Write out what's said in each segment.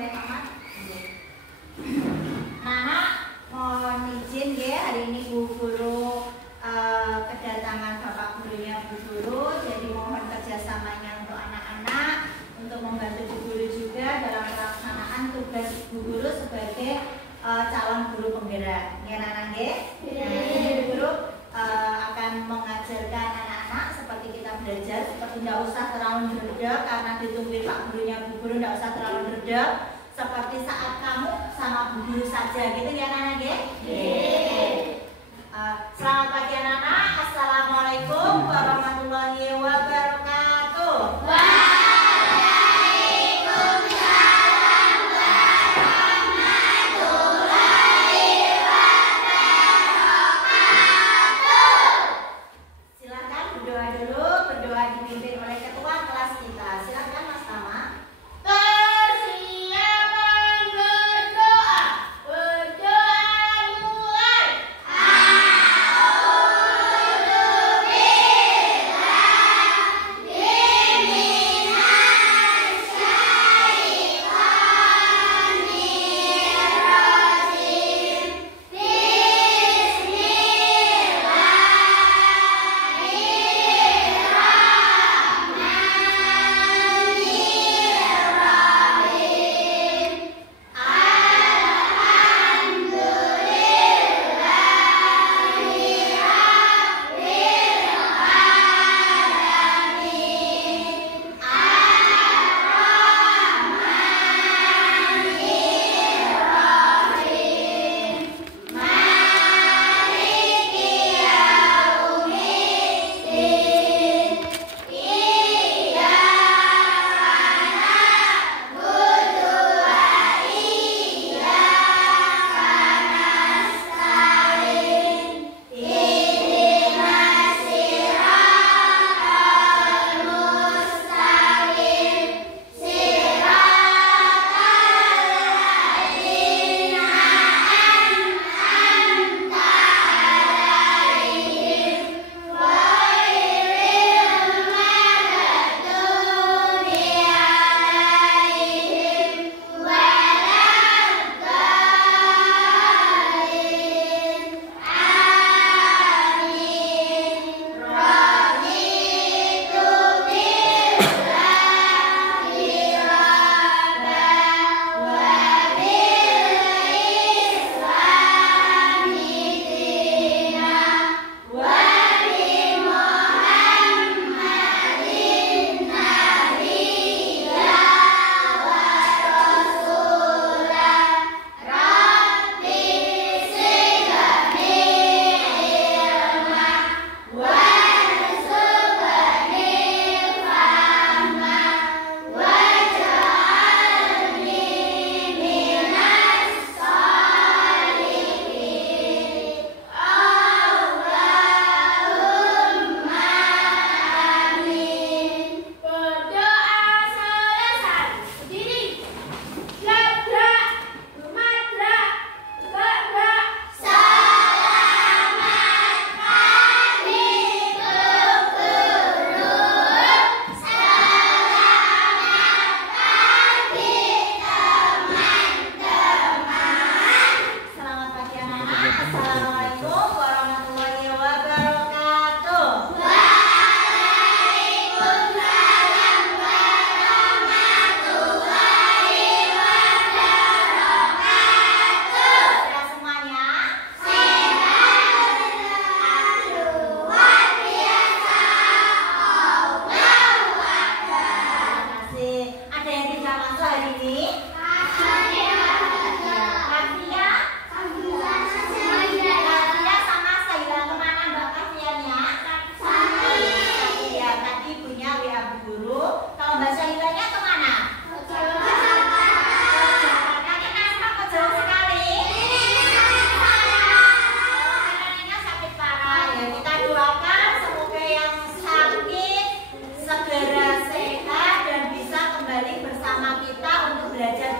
Nek Ahmad. Nah, mohon izin ya, hari ini Bu Guru kedatangan Bapak gurunya Bu Guru, jadi mohon kerjasamanya untuk anak-anak untuk membantu Bu Guru juga dalam pelaksanaan tugas Bu Guru sebagai calon guru penggerak. Ya anak-anak ya. Nah, ini Bu Guru akan mengajarkan anak-anak seperti kita belajar, seperti tidak usah terlalu berdek karena ditungguin Pak gurunya Bu Guru, tidak usah terlalu berdek, seperti saat kamu sama Bu Guru saja gitu ya anak-anak ya. Selamat pagi anak-anak, assalamualaikum warahmatullahi wabarakatuh. Belajar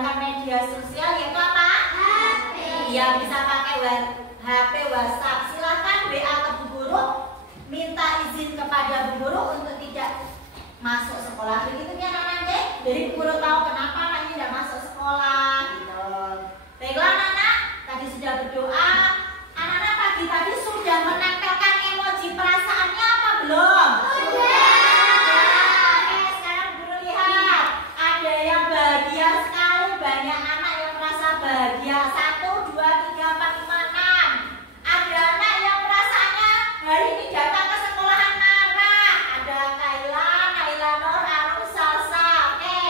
menggunakan media sosial yaitu apa? HP. Iya, bisa pakai HP, WhatsApp. Silahkan WA ke Bu Guru, minta izin kepada Bu Guru untuk tidak masuk sekolah. Begitu ya anak-anak. Jadi Bu Guru tahu kenapa anaknya tidak masuk sekolah gitu. Baiklah anak-anak, tadi sudah berdoa. Anak-anak pagi tadi sudah menempelkan emoji perasaannya apa belum? Sudah. Oke, sekarang Bu Guru lihat. Ada yang bahagia sekali, banyak anak yang merasa bahagia. 1, 2, 3, 4, 5, 6. Ada anak yang perasaannya hari ini datang ke sekolahan marah. Ada Kaila, Naila Nur, Arum, Salsa. Oke.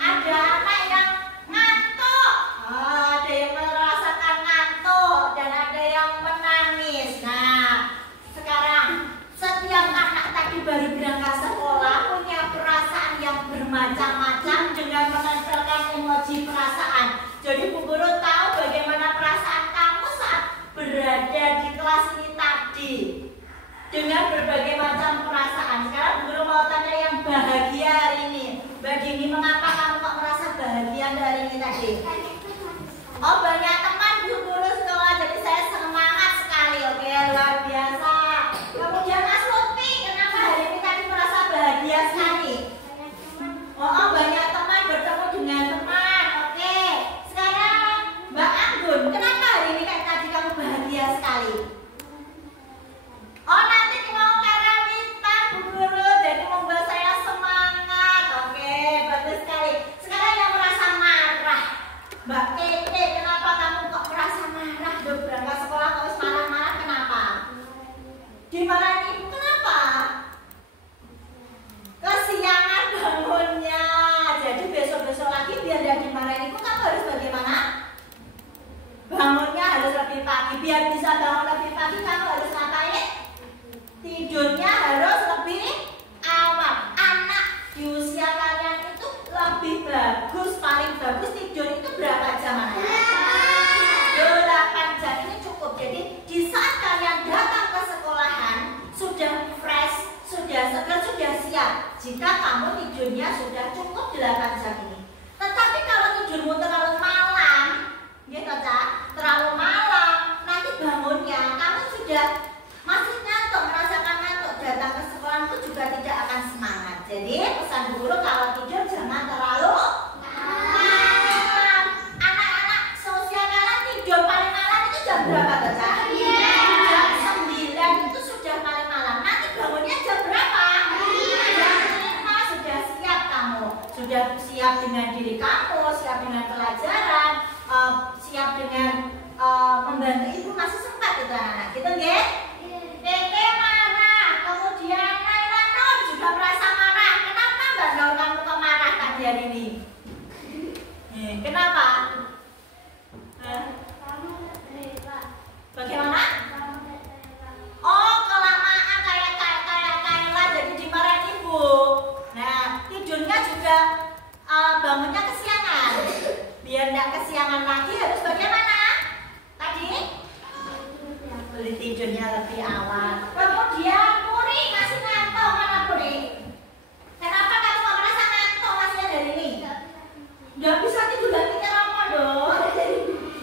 Ada anak yang ngantuk. Ada yang merasakan ngantuk dan ada yang menangis. Nah, sekarang setiap anak tadi baru berangkat sekolah punya perasaan yang bermacam-macam dengan menempelkan emoji perasaan. Jadi Bu Guru tahu bagaimana perasaan kamu saat berada di kelas ini tadi dengan berbagai macam perasaan. Sekarang Bu Guru mau tanya yang bahagia hari ini. Mbak Dini, mengapa kamu kok merasa bahagia hari ini tadi? Oh, banyak teman Bu Guru sekolah, jadi saya semangat sekali. Oke, luar biasa. Kemudian Mas Lutfi, kenapa hari ini tadi merasa bahagia sekali? Oh, banyak teman, bertemu dengan teman. Oke, sekarang Mbak Anggun, kenapa hari ini kayak tadi kamu bahagia sekali? Oh, nanti mau karawitan Bu Guru, jadi membuat saya semangat. Oke, bagus sekali. Sekarang yang merasa marah, Mbak Tete, kenapa kamu kok merasa marah? Udah berangkat sekolah kok marah-marah, kenapa? Dimarahin ibu kenapa? Kesiangan bangunnya. Jadi besok-besok lagi biar tidak dimarahin ibu, kamu harus bagaimana? Bangunnya harus lebih pagi. Biar bisa bangun lebih pagi, kamu harus ngapain? Tidurnya harus lebih awal. Anak di usia kalian itu lebih bagus, paling bagus tidur itu berapa jam anak? 8 jam ini cukup. Jadi di saat kalian datang ke sekolahan sudah fresh, sudah segar, sudah siap. Jika kamu tidurnya sudah cukup 8 jam ini. Tetapi kalau tidurmu terlalu malam, gitu terlalu malam, nanti bangunnya kamu sudah masih ngantuk, merasakan ngantuk, datang ke sekolah itu juga tidak akan semangat. Jadi pesan Bu Guru kalau tidur jangan terlalu malam. Anak-anak sosial kalian tidur paling malam itu jam berapa Caca? Jam 9 itu sudah paling malam. Nanti bangunnya jam berapa? Jam 5 sudah siap kamu. Sudah siap dengan diri kamu, siap dengan pelajaran, siap dengan membantu ibu, masih sempat itu anak-anak. Gitu nggih? Tete marah, kemudian Naila Nur juga merasa marah. Kenapa Mbak Nur kamu kok marah tadi hari ini? Kenapa? Bagaimana? Oh, kelamaan kayak Kaila jadi dimarahin ibu. Nah, tidurnya juga bangunnya kesiangan. Biar tidak kesiangan lagi harus bagaimana? Tadi? Beli tidurnya lebih awal. Kemudian Puri masih ngantuk, mana Puri? Kenapa kamu nggak merasa ngantuk masih hari ini? Nggak bisa tidur lagi lama dong.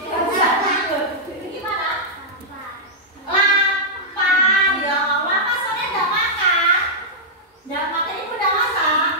Nggak bisa tidur. Gimana? Lapar. Ya Allah, pas sore nggak makan. Nggak makan, ibu udah masak.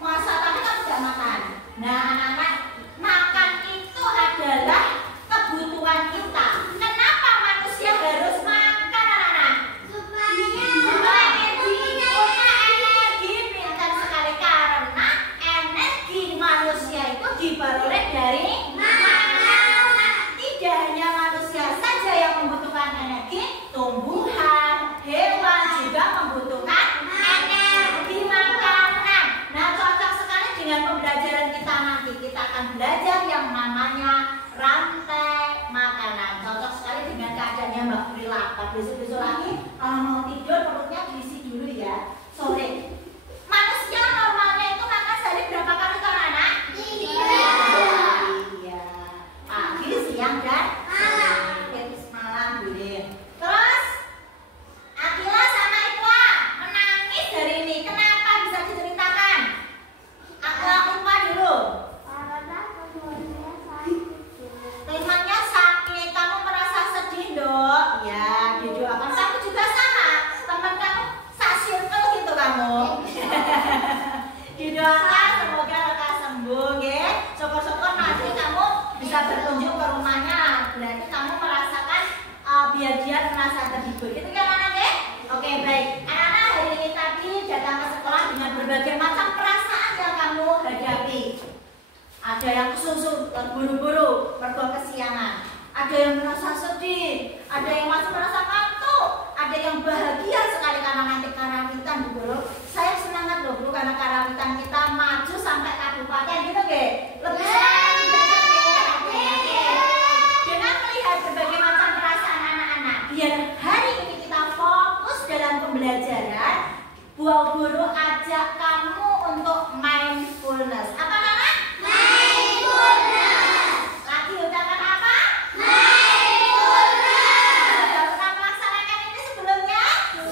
Masak tapi kamu nggak makan. Nah anak-anak, makan itu adalah kebutuhan kita. Kenapa manusia harus makan anak-anak? Supaya energi pintar sekali, karena energi manusia itu diperoleh dari makanan. Tidak hanya manusia saja yang membutuhkan energi, tumbuhan, hewan juga membutuhkan energi makanan. Nah, cocok sekali dengan pembelajaran kita nanti. Kita akan belajar yang namanya rantai makanan. Cocok sekali dengan keadaannya Mbak Puri lapar. Besok-besok lagi kalau mau tidur perutnya diisi dulu ya. Sore. Manusia normalnya itu makan sehari berapa kali kan anak? Iya. Pagi, siang, dan malam. Malam boleh. Terus Akila sama Iqla menangis hari ini. Kenapa bisa diceritakan? Akila Iqla dulu. sembuh, nggih. Syukur-syukur nanti kamu bisa berkunjung ke rumahnya. Berarti kamu merasakan biar dia merasa terhibur. Gitu kan anak-anak, nggih? Oke, baik. Anak-anak hari ini tadi datang ke sekolah dengan berbagai macam perasaan yang kamu hadapi. Ada yang kesusu, terburu-buru, mergo kesiangan. Ada yang merasa sedih, ada yang masih merasa ngantuk, ada yang bahagia sekali karena nanti karawitan Bu Guru. Saya semangat loh Bu karena karawitan kita maju sampai kabupaten gitu nggih. Lebih semangat juga nggih. Dengan melihat berbagai macam perasaan anak-anak, biar hari ini kita fokus dalam pembelajaran, Bu Guru ajak kamu untuk mindfulness. Apa nama? Mindfulness. Lagi ucapan apa? Sudah pernah melaksanakan ini sebelumnya?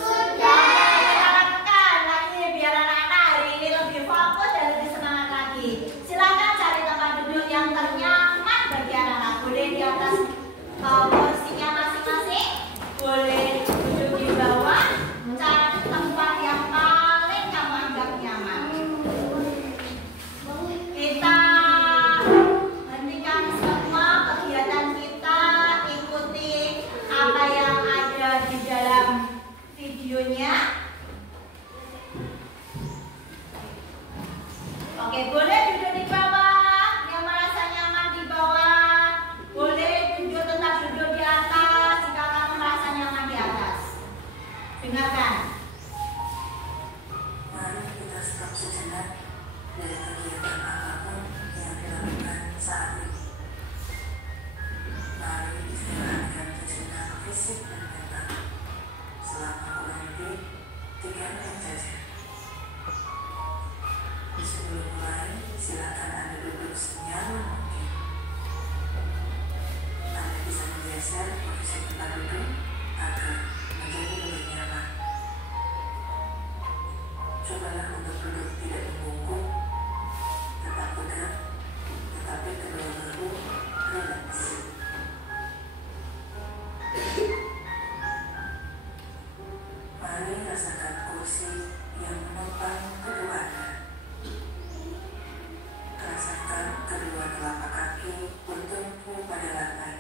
Sudah. Kita lakukan lagi biar anak-anak hari ini lebih fokus dan lebih semangat lagi. Silakan cari tempat duduk yang ternyaman bagi anak-anak. Boleh di atas kursinya masing-masing. Boleh duduk di bawah. Cari tempat yang paling kamu anggap nyaman. Kita hentikan semua kegiatan kita, ikuti apa yang ada di dalam videonya. Oke, boleh duduk di bawah, yang merasa nyaman di bawah. Boleh tetap duduk di atas jika kamu merasa nyaman di atas. Dengarkan. Mari kita stop sejenak dari kegiatan apapun yang dilakukan saat ini. Mari istirahatkan sejenak fisik dan mental selama kurang lebih 3 menit saja. Sebelum mulai, silakan Anda duduk senyaman mungkin. Anda bisa menggeser posisi tempat duduk agar menjadi lebih nyaman. Cobalah untuk duduk tidak membungkuk, tetap tegak, tetapi kedua bahu rileks. Mari rasakan kursi yang menopang kedua Anda. Rasakan kedua telapak kaki bertumpu pada lantai.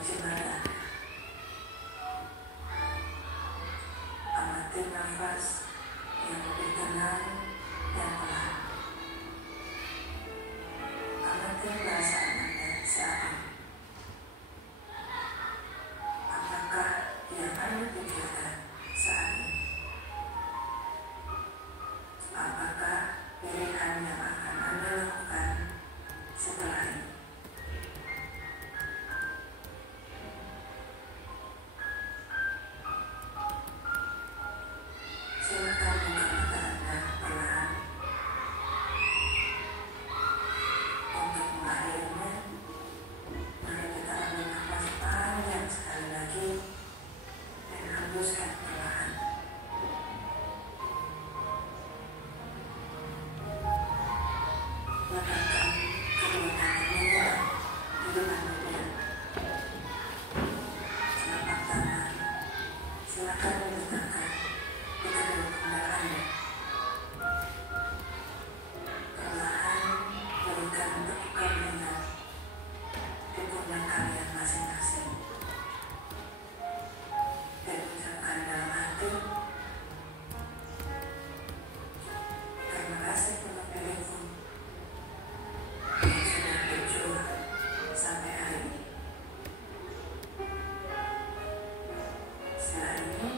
jembatan. Amati nafas yang lebih tenang dan pelan. Amati perasaan Anda saat ini. Apakah yang Anda pikirkan saat ini? Apakah pilihan yang akan Anda lakukan setelah ini? Silakan buka mata Anda perlahan untuk mengakhirinya. Mari kita ambil nafas panjang sekali lagi dan hembuskan perlahan. Letakkan kedua tangannya di depan dada. Telapak tangan silakan diletakkan di kedua pundak Anda. Perlahan berikan tepuk ringan di pundak kalian masing-masing. Dan ucapkan dalam hati, terima kasih untuk diriku yang sudah berjuang sampai hari ini. Setelah ini,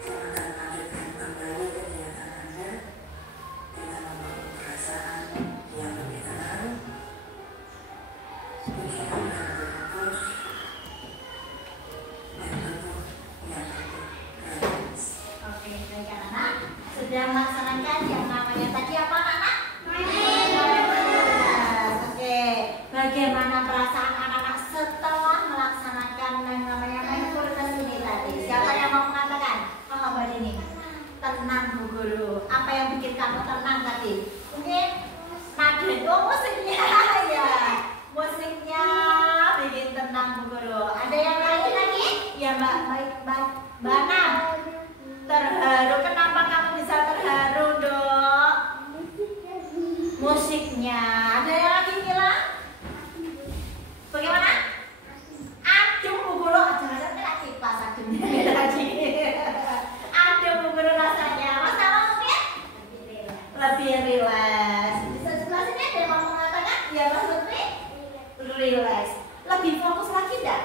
silakan lanjutkan kembali kegiatan Anda dengan membangun perasaan yang lebih tenang, pikiran yang lebih fokus, dan tubuh yang lebih rileks. Oke, baik anak-anak. Sudah melaksanakan yang namanya tadi apa anak-anak? Oke, bagaimana perasaan anak-anak setelah melaksanakan yang namanya mindfulness ini tadi? Siapa yang mau mengatakan? Kakak Mbak Dini. Tenang Bu Guru. Apa yang bikin kamu tenang tadi? Mungkin nada itu musiknya ya. Musiknya bikin tenang Bu Guru. Ada yang lain lagi? Ya Mbak Ana. Terharu. Kenapa kamu bisa terharu, Dok? Musiknya. Ada yang lagi Mila? Bagaimana? Adem Bu Guru. Jangan-jangan kena kipas ademnya lagi. Adem Bu Guru rasanya. Mas Tama mungkin? Lebih rileks. Bisa sebelah sini ada yang mau mengatakan? Ya Mas Lutfi? Rileks. Lebih fokus lagi enggak?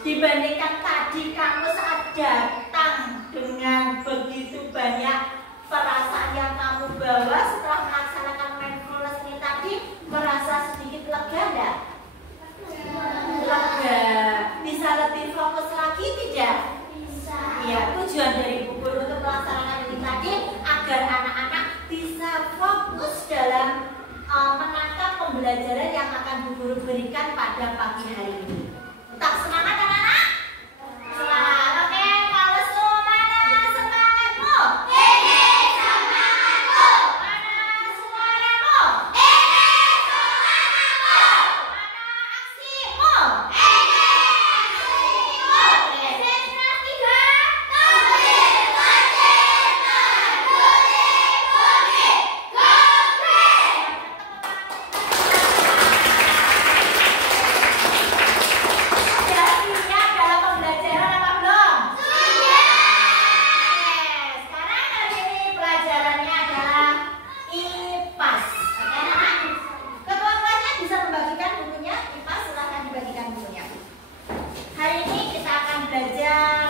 Dibandingkan tadi kamu saat datang dengan begitu banyak perasaan yang kamu bawa setelah melaksanakan mindfulness ini tadi, merasa sedikit lega enggak? Lega. Bisa lebih fokus lagi tidak? Bisa. Ya, tujuan dari Bu Guru untuk melaksanakan ini tadi agar anak-anak bisa fokus dalam menangkap pembelajaran yang akan Bu Guru berikan pada pagi hari ini. Tetap semangat anak-anak? Semangat. Oke, kalau semua mana semangatmu? Ini semangatmu. Mana suaramu? Ini suaramu. Mana aksimu? Ini aksimu. Oke, setelah tiga. Tulis, sudah siap dalam pembelajaran apa belum? Sudah. Sekarang hari ini pelajarannya adalah IPAS. Oke, anak-anak? Ketua kelasnya bisa membagikan bukunya. IPAS silahkan dibagikan bukunya. Hari ini kita akan belajar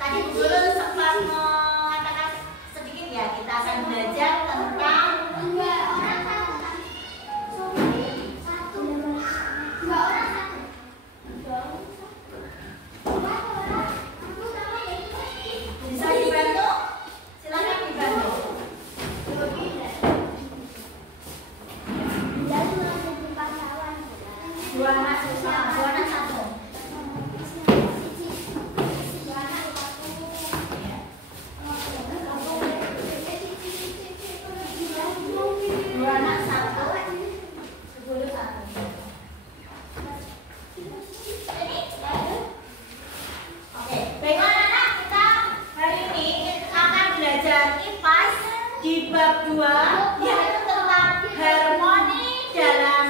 tadi Bu Guru sempat mengatakan sedikit ya, kita akan belajar tentang bisa dibantu? Silakan dibantu. Dua anak satu. Dua anak satu. 10 satu. Ini? Oke, baiklah anak-anak, kita hari ini akan belajar IPAS di bab 2, yaitu tentang harmoni dalam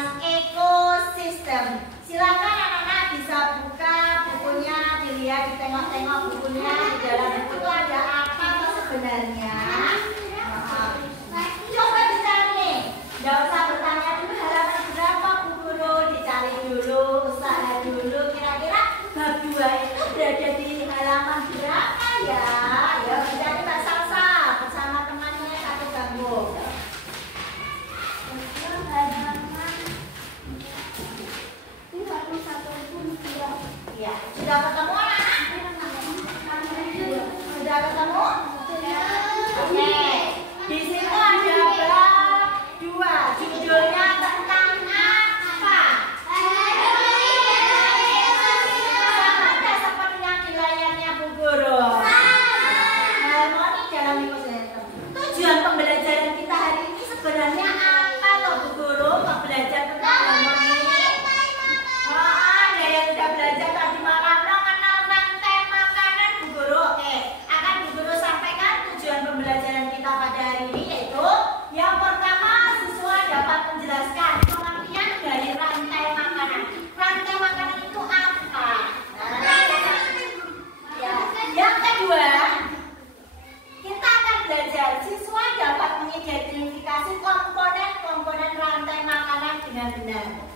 pada hari ini, yaitu yang pertama, siswa dapat menjelaskan pengertian dari rantai makanan. Rantai makanan itu apa? Ya. Yang kedua, kita akan belajar siswa dapat mengidentifikasi komponen-komponen rantai makanan dengan benar.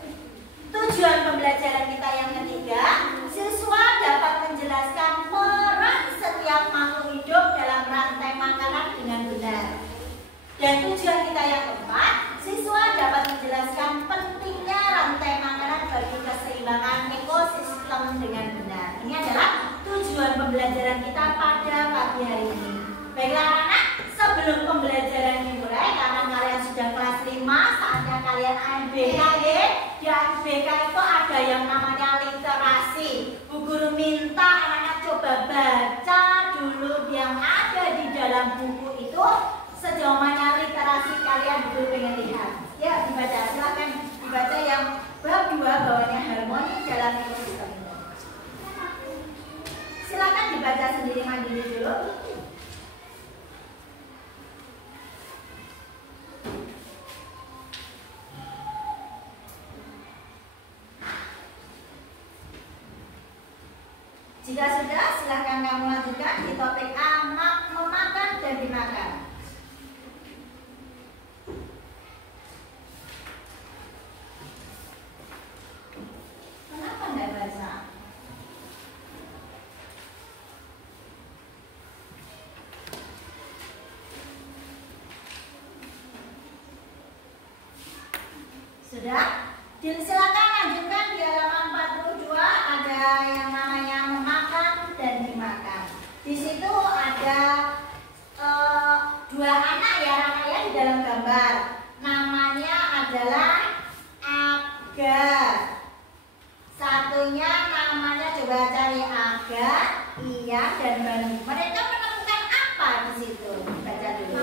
Tujuan pembelajaran kita yang ketiga, siswa dapat menjelaskan peran setiap makhluk hidup dalam rantai makanan dengan benar. Dan tujuan kita yang keempat, siswa dapat menjelaskan pentingnya rantai makanan bagi keseimbangan ekosistem dengan benar. Ini adalah tujuan pembelajaran kita pada pagi hari ini. Baiklah anak-anak, sebelum pembelajaran dimulai, karena kalian sudah kelas 5, saatnya kalian ANBK ya. Di ANBK itu ada yang namanya literasi. Bu Guru minta anak-anak coba baca dulu yang ada di dalam buku itu. Sejauh mana literasi kalian betul pengen lihat. Ya, dibaca. Silahkan dibaca yang bab 2 bawahnya harmoni dalam ekosistem itu. Silakan dibaca sendiri mandiri dulu. Jika sudah, silahkan kamu lanjutkan di topik A, memakan dan dimakan. Kenapa nggak baca? Sudah? Silakan lanjutkan di halaman 42, ada yang namanya memakan dan dimakan. Di situ ada dua anak ya Raya di dalam gambar. Namanya adalah Aga. Satunya namanya, coba cari Aga, Iya dan Bani. Mereka menemukan apa di situ? Baca dulu.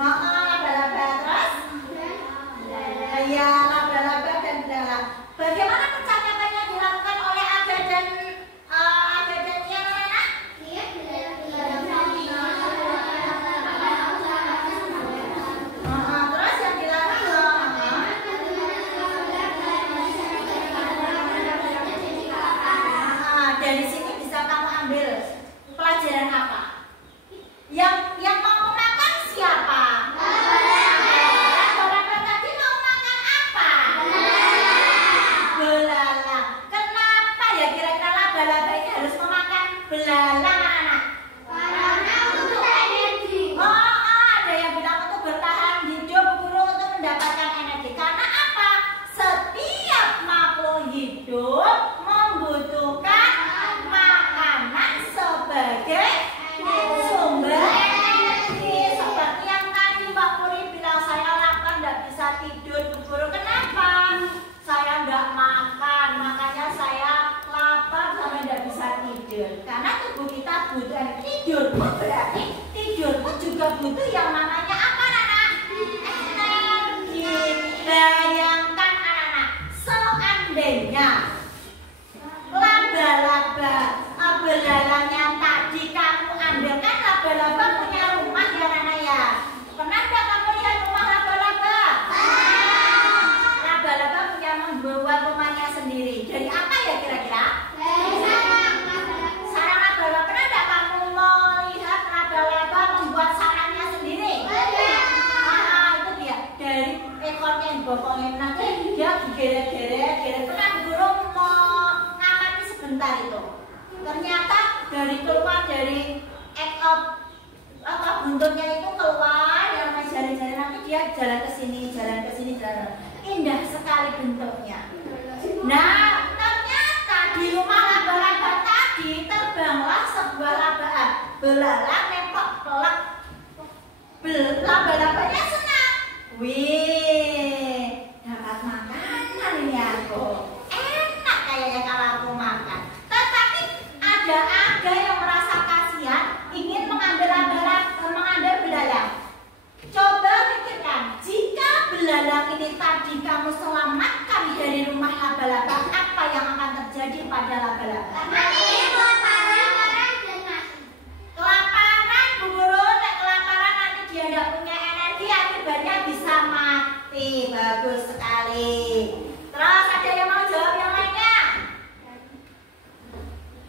Laba-laba, terus? Ya, laba-laba dan belalang. Bagaimana percakapan yang dilakukan oleh Aga dan Iya mana? Terus yang dilakukan dari sini bisa kamu ambil pelajaran apa? Yang mau makan siapa? Belalang anak-anak. Karena untuk energi. Ada yang bilang untuk bertahan hidup, guru, untuk mendapatkan energi. Karena apa? Setiap makhluk hidup membutuhkan makanan sebagai sumber energi. Seperti yang tadi Pak Puri bilang, saya lapar tidak bisa tidur. Guru, kenapa? Saya tidak makan, makanya saya lapar sampai tidak bisa tidur. Karena tubuh kita butuh energi. Tidur pun berarti tidur pun juga butuh yang namanya apa anak-anak? Energi. Bayangkan anak-anak, seandainya laba-laba belalangnya tadi kamu ambil, kan laba-laba punya rumah ya anak-anak ya. Pernah tidak kamu lihat rumah laba-laba? Laba-laba punya membuat rumahnya sendiri. Dari apa ya kira-kira? Sarang laba-laba. Pernah tidak kamu melihat laba-laba membuat sarangnya sendiri? Itu dia. Dari ekornya yang bokongnya nanti dia geret-geret. Pernah guru mau ngamati sebentar itu. Ternyata dari keluar dari buntutnya itu keluar yang jari-jari, nanti dia jalan ke sini, jalan. Indah sekali bentuknya. Nah, ternyata di rumah laba-laba tadi terbanglah sebuah belalang nempel pelak. Laba-labanya senang. Wih, dapat makanan ini aku. Enak kayaknya kalau aku makan. Tetapi ada Aga yang merasa kasihan, ingin mengambil belalang. Coba pikirkan, jika belalang ini tadi kamu selamatkan dari rumah laba-laba, apa yang akan terjadi pada laba-laba? Kelaparan, Bu Guru. Kelaparan nanti dia tidak punya energi, akibatnya bisa mati. Bagus sekali. Terus ada yang mau jawab yang lainnya?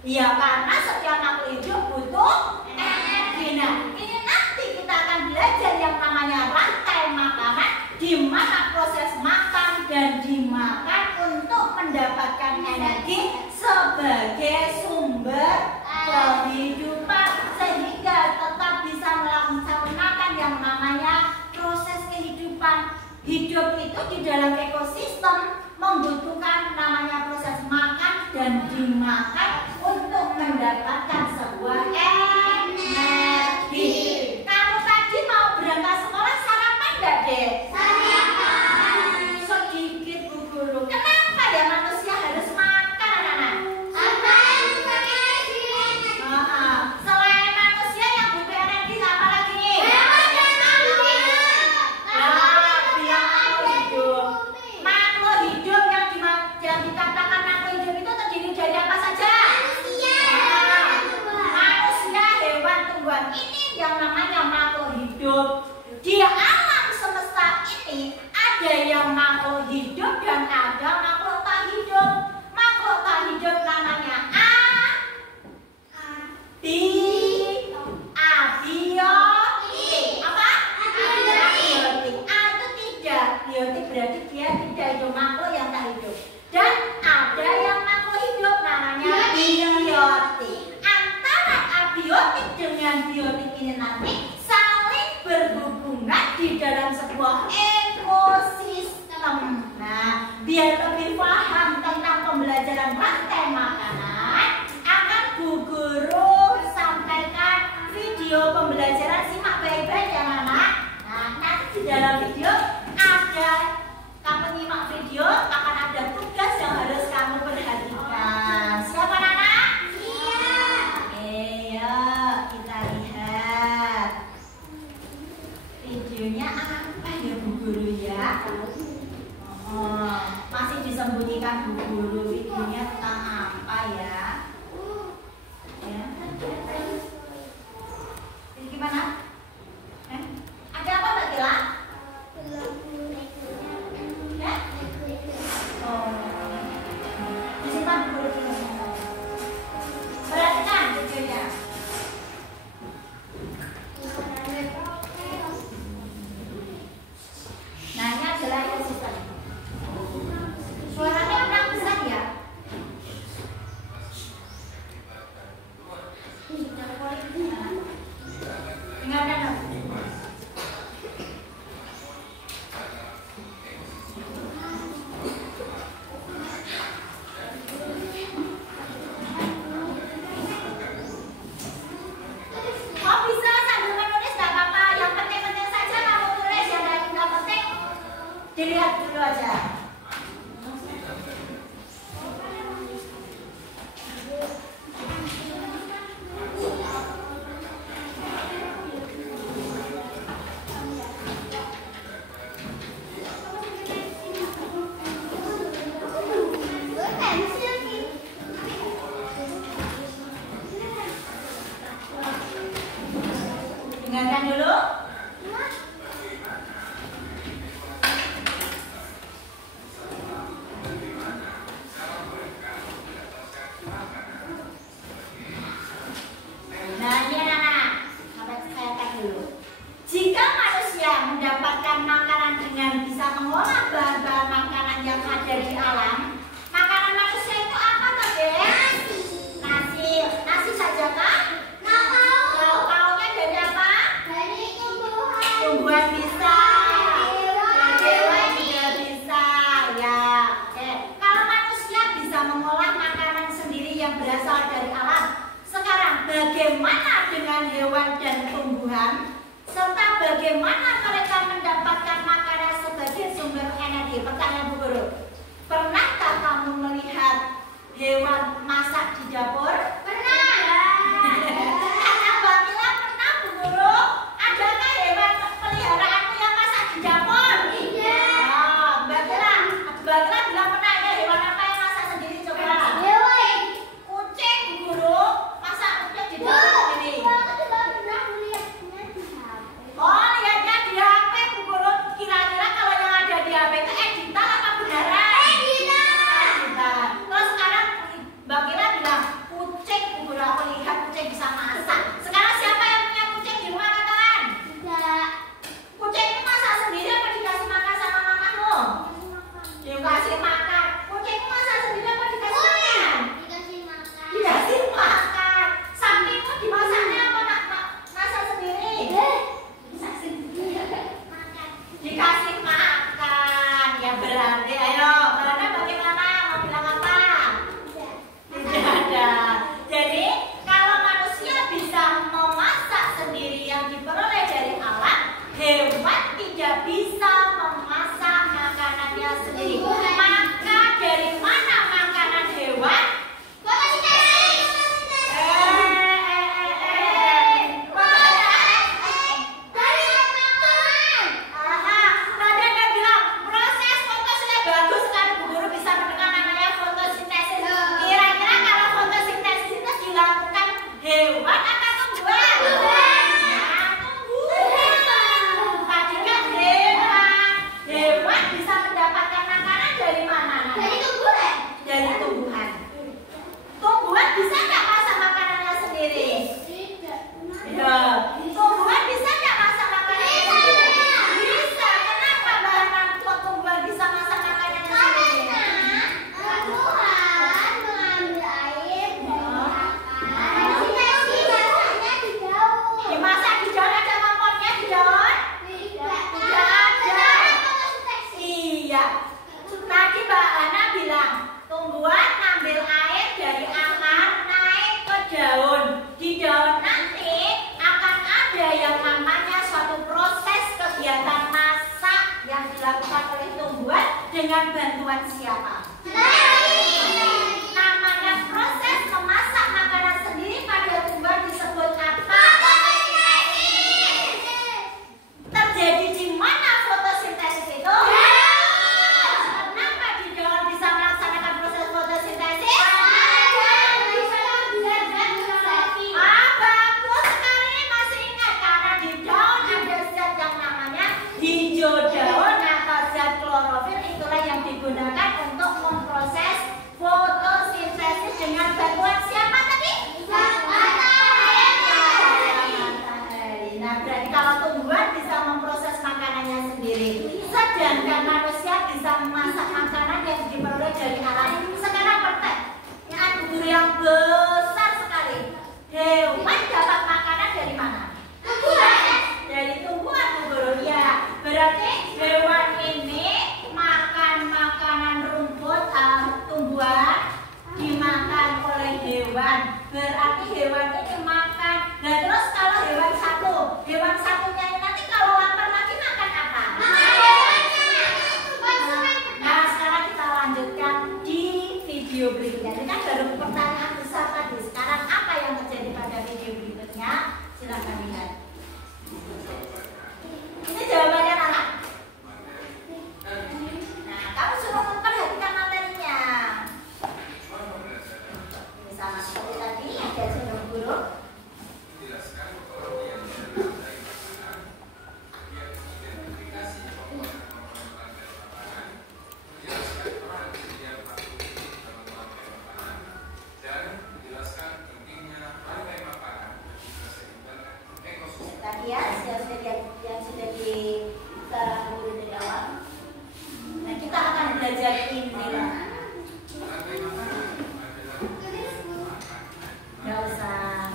Iya, karena setiap makhluk hidup butuh energi. Nah, ini nanti kita akan belajar yang namanya rantai makanan, di mana proses makan dan dimakan untuk mendapatkan energi sebagai sumber kehidupan, sehingga tetap bisa melaksanakan yang namanya proses kehidupan. Hidup itu di dalam ekosistem membutuhkan namanya proses makan dan dimakan untuk mendapatkan sebuah energi. Kamu tadi mau berangkat sekolah sarapan nggak, Dek? Sarapan. Sedikit Bu Guru. Kenapa ya manusia harus makan, anak-anak? Selain manusia yang butuh energi, apa lagi? Hewan dan makhluk hidup yang dikatakan makhluk hidup itu terdiri dari apa saja? Manusia, hewan, tumbuhan. Ini yang namanya makhluk hidup. Di alam semesta ini ada yang makhluk hidup dan ada makhluk tak hidup. Makhluk tak hidup namanya abiotik. Apa? Abiotik. A itu tidak. Biotik berarti dia tidak hidup, makhluk yang tak hidup. Dan ada yang makhluk hidup namanya biotik. Antara abiotik dengan biotik ini nanti saling berhubungan di dalam sebuah ekosistem. Nah, biar lebih paham tentang pembelajaran rantai makanan, akan Bu Guru sampaikan video pembelajaran. Simak baik-baik ya, anak. Nah, nanti di dalam video ada, kamu nyimak video, akan ada tugas yang harus kamu perhatikan. Siapa anak? Iya. Ayo kita lihat videonya apa ya Bu Guru ya? Masih disembunyikan Bu Guru, videonya tentang apa ya? Ini gimana? Ada apa Mbak Gila? Ya? Oh, disimpan Bu Guru dulu. Perhatikan videonya. Nah, ini adalah ekosistem. Suaranya kurang besar ya? Dengarkan dong. Oh, bisa sambil menulis nggak apa-apa. Yang penting-penting saja kamu tulis, yang nggak penting dilihat dulu aja. Dengarkan dulu. Nah, ini anak-anak, sampai saya cek dulu. Jika manusia mendapatkan makanan dengan bisa mengolah bahan-bahan makanan yang ada di alam, makanan manusia itu apa toh, Dek? Nasi. Nasi saja kah? Lauk-lauknya dari apa? Tumbuhan bisa. Dari hewan juga bisa. Ya, oke. Kalau manusia bisa mengolah makanan sendiri yang berasal dari alam, sekarang bagaimana dengan hewan dan tumbuhan? Serta bagaimana mereka mendapatkan makanan sebagai sumber energi? Pertanyaan Bu Guru. Pernahkah kamu melihat hewan masak di dapur? Pernah. Anak Mbak Mila pernah, Bu Guru. Adakah hewan peliharaanmu yang masak di dapur? Iya. Mbak Mila bilang pernah. Ya, hewan apa yang masak sendiri coba? Kucing, Bu Guru. Masak di dapur sendiri. Oh, lihat Dengan bantuan siapa? Namanya proses memasak makanan sendiri pada tumbuhan disebut apa? Terjadi di mana fotosintesis itu? Kenapa di daun bisa melaksanakan proses fotosintesis? Bagus sekali, masih ingat karena di daun ada zat yang namanya hijau daun atau zat klorofil, itulah yang digunakan untuk memproses fotosintesis dengan bantuan siapa tadi? Matahari. Nah, berarti kalau tumbuhan bisa memproses makanannya sendiri, sedangkan manusia bisa memasak makanan yang diperoleh dari alam. Sekarang praktek guru yang besar sekali. Hewan dapat makanan dari mana? Dari tumbuhan, Bu Guru. Ya, berarti hewan ini makan makanan rumput, tumbuhan dimakan oleh hewan. Berarti hewan ini makan. Nah, terus kalau hewan satunya ini nanti kalau lapar lagi makan apa? Nah, sekarang kita lanjutkan di video berikutnya. Ini kan baru pertanyaan besar tadi. Sekarang apa yang terjadi pada video berikutnya? Silakan lihat. Ini jawabannya anak. Nah, kamu suruh memperhatikan materinya. Ini sama seperti tadi yang diajarkan guru. Tadi ya, yang sudah diterangkan guru dari awal. Nah, kita akan belajar ini lah. Nggak usah.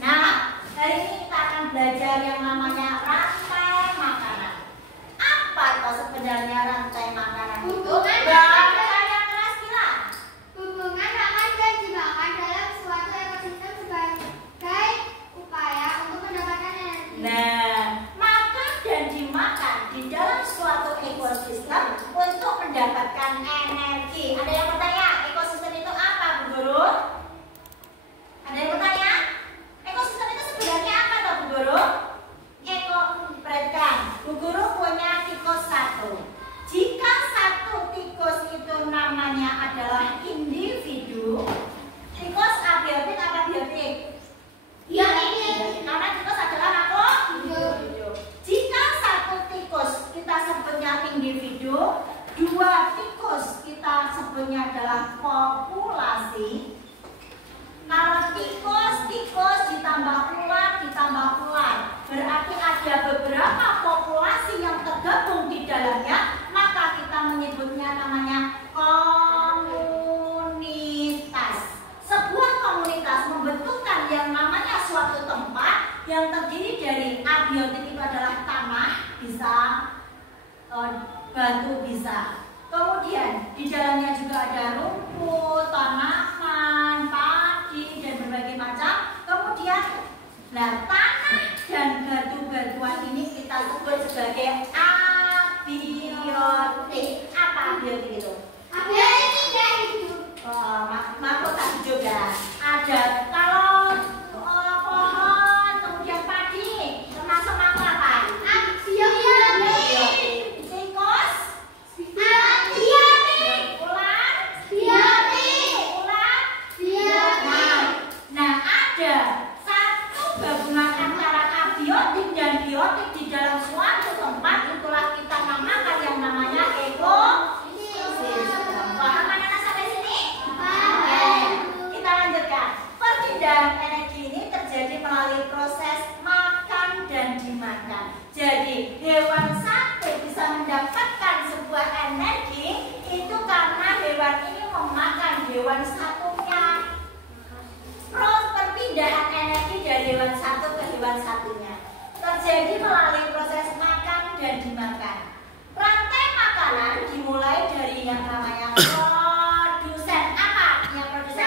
Nah, hari ini kita akan belajar yang namanya rantai makanan. Apa itu sebenarnya rantai makanan itu? Baca yang keras gila. Hubungan makan dan dimakan dalam suatu ekosistem sebagai upaya untuk mendapatkan energi. Nah, makan dan dimakan di dalam suatu ekosistem untuk mendapatkan energi. Ada yang bertanya, ekosistem itu apa, Bu Guru? Ada yang bertanya? Ekosistem itu sebenarnya apa, toh, Bu Guru? Perhatikan, Bu Guru punya tikus satu. Jika satu tikus itu namanya adalah individu, tikus abiotik apa biotik? Karena tikus adalah makhluk. Jika satu tikus kita sebutnya individu, dua tikus kita sebutnya adalah populasi. Kalau tikus ditambah ular, berarti ada beberapa populasi yang tergabung di dalamnya, maka kita menyebutnya namanya komunitas. Sebuah komunitas membentukkan yang namanya suatu tempat yang terdiri dari abiotik, itu adalah tanah, bisa batu, bisa. Kemudian di dalamnya juga ada rumput, tanaman, padi, dan berbagai macam. Kemudian, nah, tanah dan batu-batuan ini kita sebut sebagai abiotik. Apa abiotik itu? Makhluk tak juga. Ada kalau pohon, kemudian padi, termasuk makhluk apa? Tikus, Nah, ada satu gabungan antara abiotik dan biotik di dalam suatu tempat, itulah kita namakan yang namanya ekosistem. Paham anak-anak sampai sini? Oke, kita lanjutkan. Perpindahan energi ini terjadi melalui proses makan dan dimakan. Jadi hewan satu bisa mendapatkan sebuah energi itu karena hewan ini memakan hewan satunya. Perpindahan energi dari hewan satu ke hewan satunya terjadi melalui proses makan dan dimakan. Rantai makanan dimulai dari yang namanya produsen. Apa yang produsen?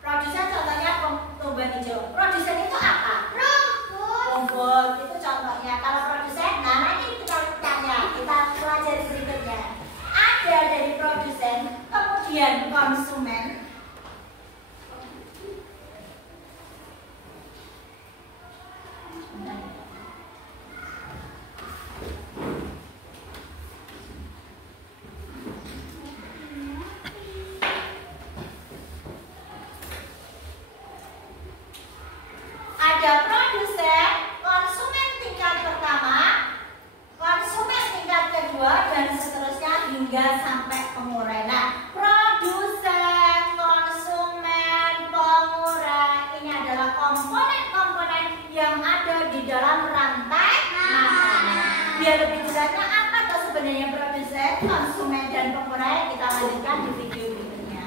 Produsen contohnya tumbuhan hijau. Produsen itu apa? Rumput. Itu contohnya. Kalau produsen, nah nanti kita tanya, kita hingga sampai pengurai. Nah, produsen, konsumen, pengurai ini adalah komponen-komponen yang ada di dalam rantai makanan. Biar lebih jelasnya apa tuh sebenarnya produsen, konsumen, dan pengurai, kita lanjutkan di video berikutnya.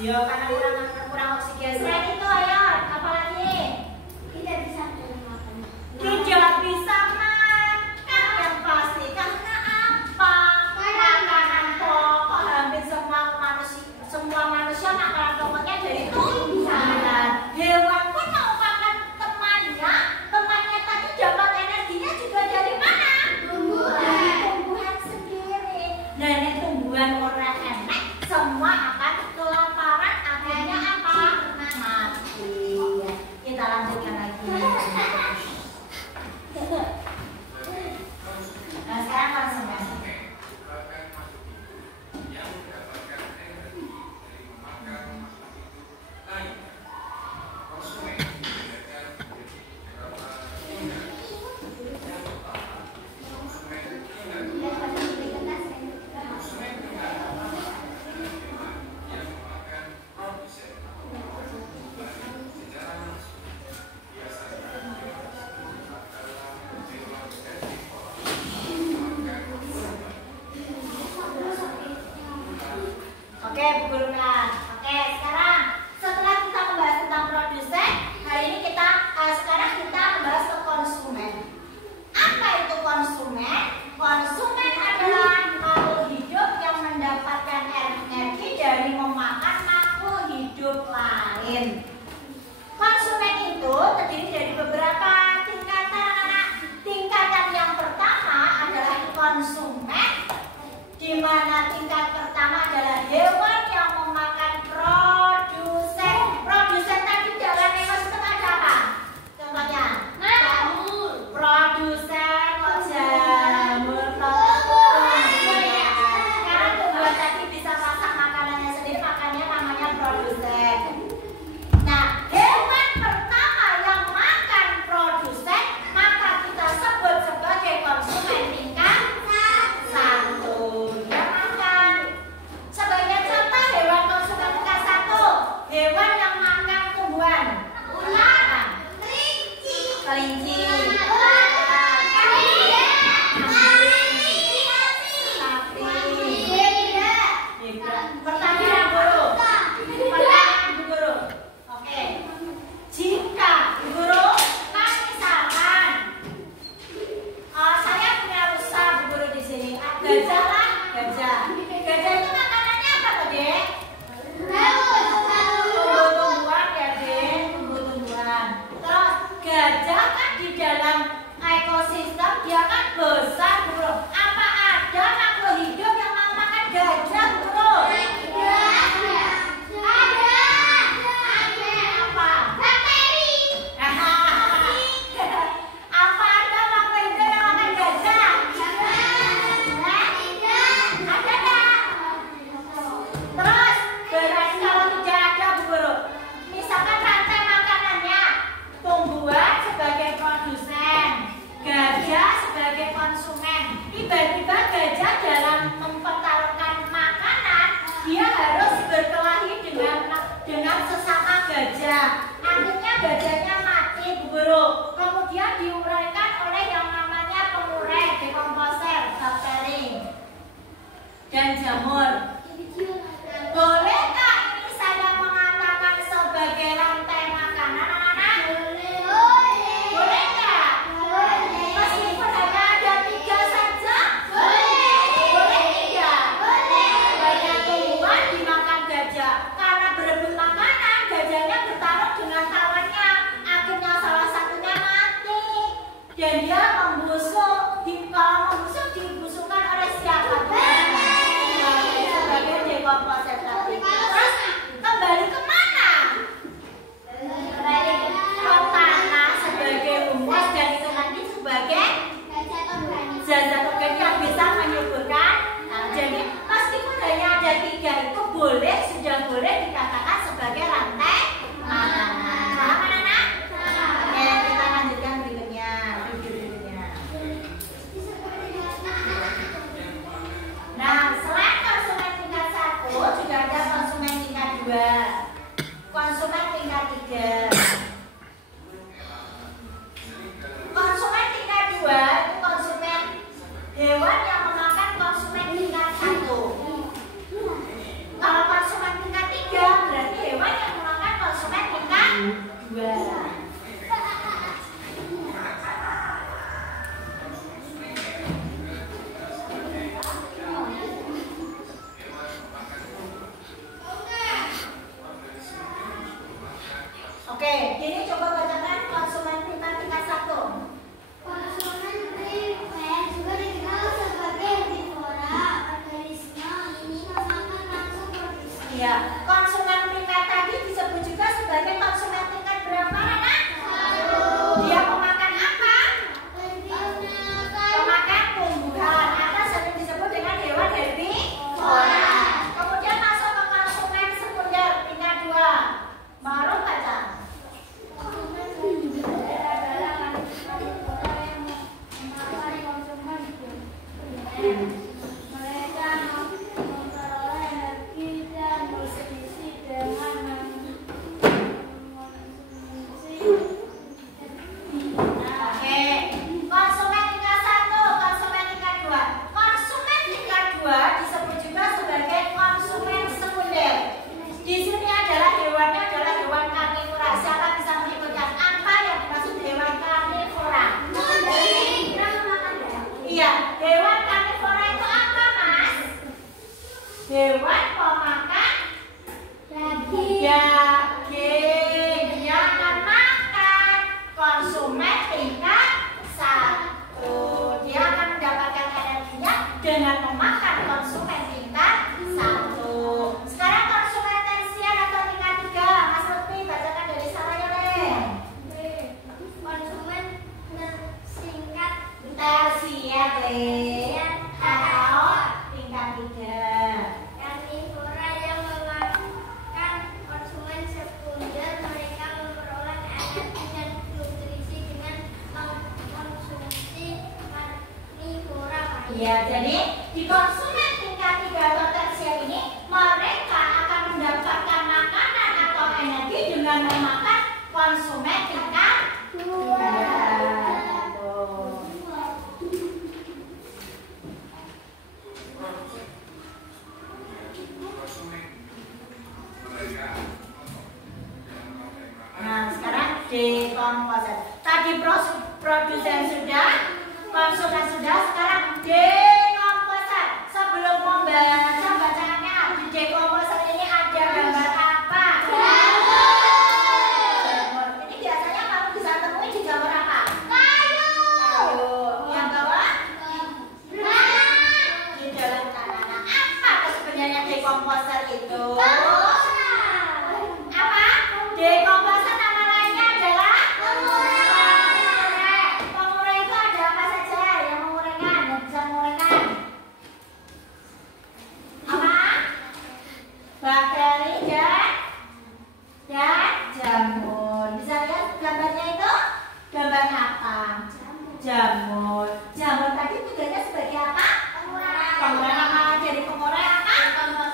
Ya karena kurang oksigen. Selain itu ayo, apa lagi? Tidak bisa makan. Tidak bisa makan yang pasti karena apa? Makanan pokok hampir semua manusia makanan pokoknya dari tumbuhan. Hewan pun mau makan temannya tadi dapat energinya juga dari mana? Tumbuhan sendiri. Nah ini tumbuhan orang enak semua akan kelaparan, akhirnya apa? Mati. Kita lanjutkan lagi. Nah sekarang konsumen. Oke, Bu Guru Melan. Oke, sekarang setelah kita membahas tentang produsen, hari ini sekarang kita membahas ke konsumen. Apa itu konsumen? Konsumen adalah makhluk hidup yang mendapatkan energi dari memakan makhluk hidup lain. Konsumen itu terdiri dari beberapa tingkatan, anak-anak. Tingkatan yang pertama adalah konsumen, di mana tingkat pertama adalah hewan yang memakan produsen. Produsen tadi dalam ekosistem ada apa? Contohnya, produsen jamur, karena tumbuhan tadi bisa masak makanannya sendiri, makanya namanya produsen. Nah, hewan pertama yang makan produsen, maka kita sebut sebagai konsumen tingkat 1. Dia makan. Sebagai contoh hewan konsumen tingkat 1, hewan yang makan tumbuhan. Ular, kelinci, pertanyaan guru. Pertanyaan Bu Guru. Oke. Jika Bu Guru, misalkan saya punya rusa Bu Guru di sini. Gajah lah, gajah. Gajah itu makanannya apa tuh, Dek? Tumbuh-tumbuhan ya, Dek. Tumbuh-tumbuhan. Terus gajah kan di dalam ekosistem dia kan besar, Bu Guru. Apa ada makhluk hidup yang mau makan gajah, Bu Guru? Apa ada makhluk hidup yang makan gajah? Ada nggak? Terus berarti kalau tidak ada, Bu Guru, misalkan rantai makanannya tumbuhan sebagai produsen, gajah sebagai konsumen. Tiba-tiba gajah dalam mempertaruhkan makanan, dia harus berkelahi dengan sesama gajah. Akhirnya gajahnya mati, Bu Guru. Kemudian diuraikan oleh yang namanya pengurai, dekomposer, bakteri dan jamur. Bolehkah ini saya mengatakan sebagai rantai makanan, anak-anak? Boleh nggak? Meskipun hanya ada 3 saja? Boleh tidak? Banyak tumbuhan dimakan gajah. Karena berebut makanan, gajahnya bertarung dengan kawannya. Akhirnya salah satunya mati. Dan dia membusuk. Kalau membusuk, dibusukkan oleh siapa? Sebagai dekomposer tadi. Terus kembali kemana? Kembali ke tanah sebagai humus, dan itu nanti sebagai zat organik yang bisa menyuburkan. Nah, jadi meskipun hanya ada 3 itu sudah boleh dikatakan sebagai rantai makanan. Paham, anak-anak? Oke, kita lanjutkan berikutnya. Nah, selain konsumen tingkat 1, juga ada konsumen tingkat 2, konsumen tingkat 3. Konsumen tingkat 2 itu konsumen hewan yang memakan konsumen tingkat 1. Kalau konsumen tingkat 3 Oke, ini coba bacakan konsumen primer tingkat 1. Konsumen primer juga dikenal sebagai herbivora. Organisme ini memakan langsung produksi. Iya, konsumen primer tadi disebut juga sebagai konsumen tingkat berapa, Nana? 1. Dia pemakan apa? Pemakan tumbuhan atau sering disebut dengan hewan herbivora. Kemudian masuk ke konsumen sekunder tingkat 2. Baru baca. Konsumen sekunder adalah herbivora yang memakan konsumen primer. Mereka memperoleh energi dan nutrisi dengan mengonsumsi Oke, konsumen tingkat 1, konsumen tingkat 2. Konsumen tingkat 2 disebut juga sebagai konsumen sekunder. Di sini adalah hewannya adalah hewan karnivora. Siapa bisa menyebutkan apa yang dimaksud hewan karnivora? Iya, hewan karnivora itu apa, Mas? Hewan pemakan daging. Dia akan makan. Konsumen tingkat 1. Dia akan mendapatkan energinya dengan memakan konsumen tingkat 1. Sekarang konsumen tersier atau tingkat 3. Mas Lutfi bacakan dari sananya, Le. konsumen tersingkat Tersier, Le. Atau tingkat 3. karnivora yang memakan konsumen sekunder. Mereka memperoleh energi dan nutrisi dengan mengkonsumsi karnivora lain. Iya, jadi di konsumen tingkat 3 atau tersier ini mereka akan mendapatkan makanan atau energi dengan memakan konsumen tingkat 2. Nah, sekarang dekomposer. Tadi produsen sudah, konsumen sudah, sekarang dekomposer. Sebelum membaca bacaannya, di dekomposer ini ada gambar apa? Jamur. Ini biasanya kamu bisa temui di jamur apa? Kayu. Yang bawah? Di dalam tanah. Nah, apa sebenarnya dekomposer itu? Apa? Dekomposer nama lainnya adalah pengurai. Pengurai itu ada apa saja yang menguraikan dan bisa menguraikan? Apa? Bakteri dan jamur. Bisa lihat gambarnya itu? Gambar apa? Jamur. Jamur tadi tugasnya sebagai apa? Pengurai. Nama dari pengurai apa?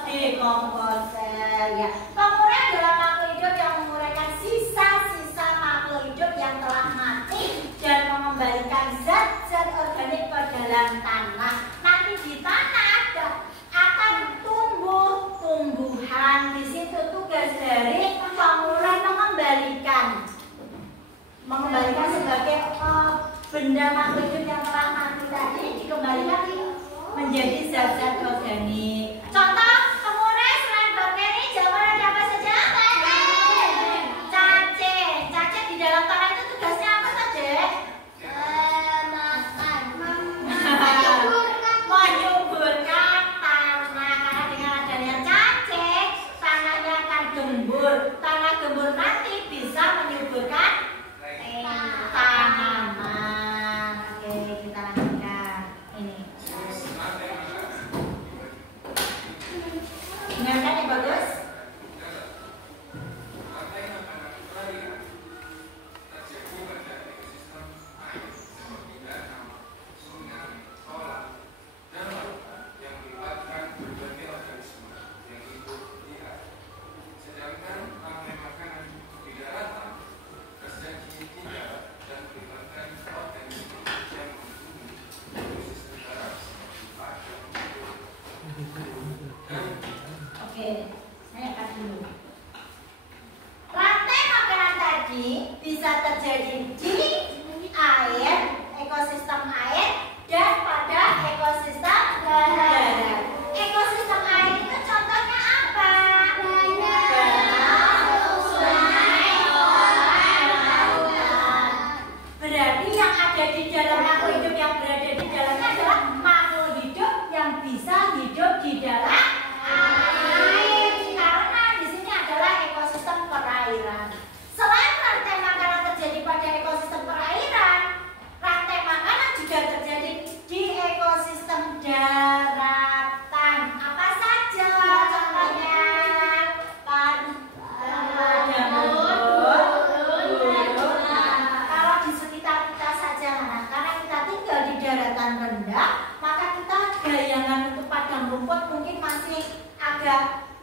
Dekomposer. Ya. Pengurai adalah makhluk hidup yang menguraikan sisa-sisa makhluk hidup yang telah mati dan mengembalikan zat-zat organik ke dalam tanah. Nanti di tanah akan tumbuh tumbuhan. Di situ tugas dari pengurai mengembalikan sebagai benda makhluk hidup yang telah mati tadi dikembalikan menjadi zat-zat organik. Contoh pengurai selain bakteri, jamur ada apa saja? Cacing. Cacing di dalam tanah itu tugasnya apa saja? Menyuburkan tanah. Karena dengan adanya cacing, tanahnya akan gembur. Tanah gembur nanti bisa menyuburkan tanaman. Oke, kita lanjutkan. Ini. Dengarkan yang bagus. Oke, saya akan dulu. Rantai makanan tadi bisa terjadi di air, ekosistem air, dan pada ekosistem darat. Ekosistem air itu contohnya apa? Danau, sungai,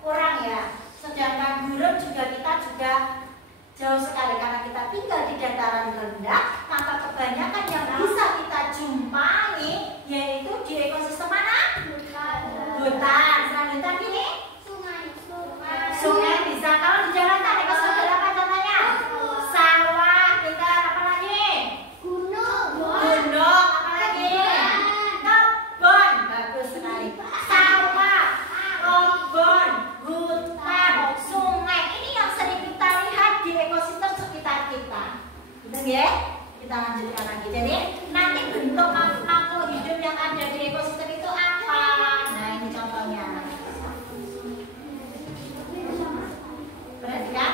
kurang ya. Sedangkan burung juga kita juga jauh sekali karena kita tinggal di dataran rendah, maka kebanyakan yang bisa kita jumpai yaitu di ekosistem mana? Hutan. Selanjutnya gini, sungai bisa. Kalau di daratan ekosistem apa contohnya? Sawah. Kita apa lagi? Gunung. Apa lagi? Kebun. Bagus sekali. Sawah, kebun, hutan, sungai. Ini yang sering kita lihat di ekosistem sekitar kita. Betul ya? Kita lanjutkan lagi. Jadi nanti bentuk makhluk hidup yang ada di ekosistem itu apa? Nah ini contohnya. Perhatikan.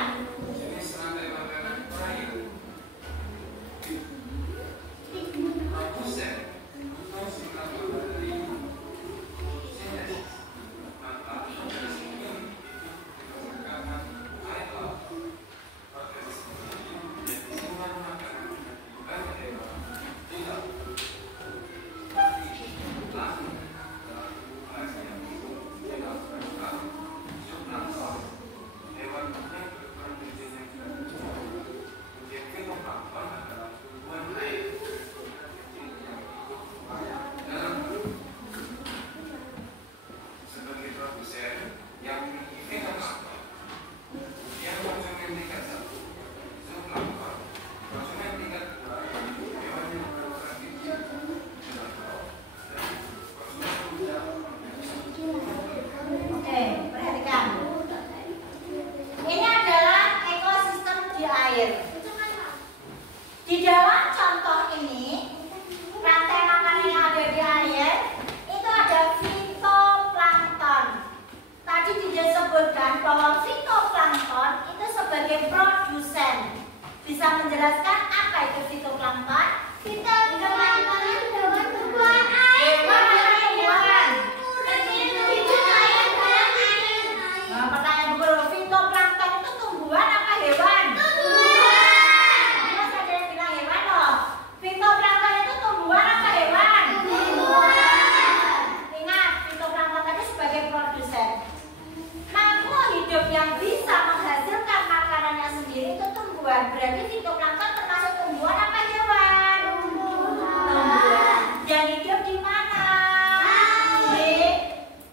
Berarti fitoplankton termasuk tumbuhan apa hewan? Tumbuhan. Dan hidup di mana?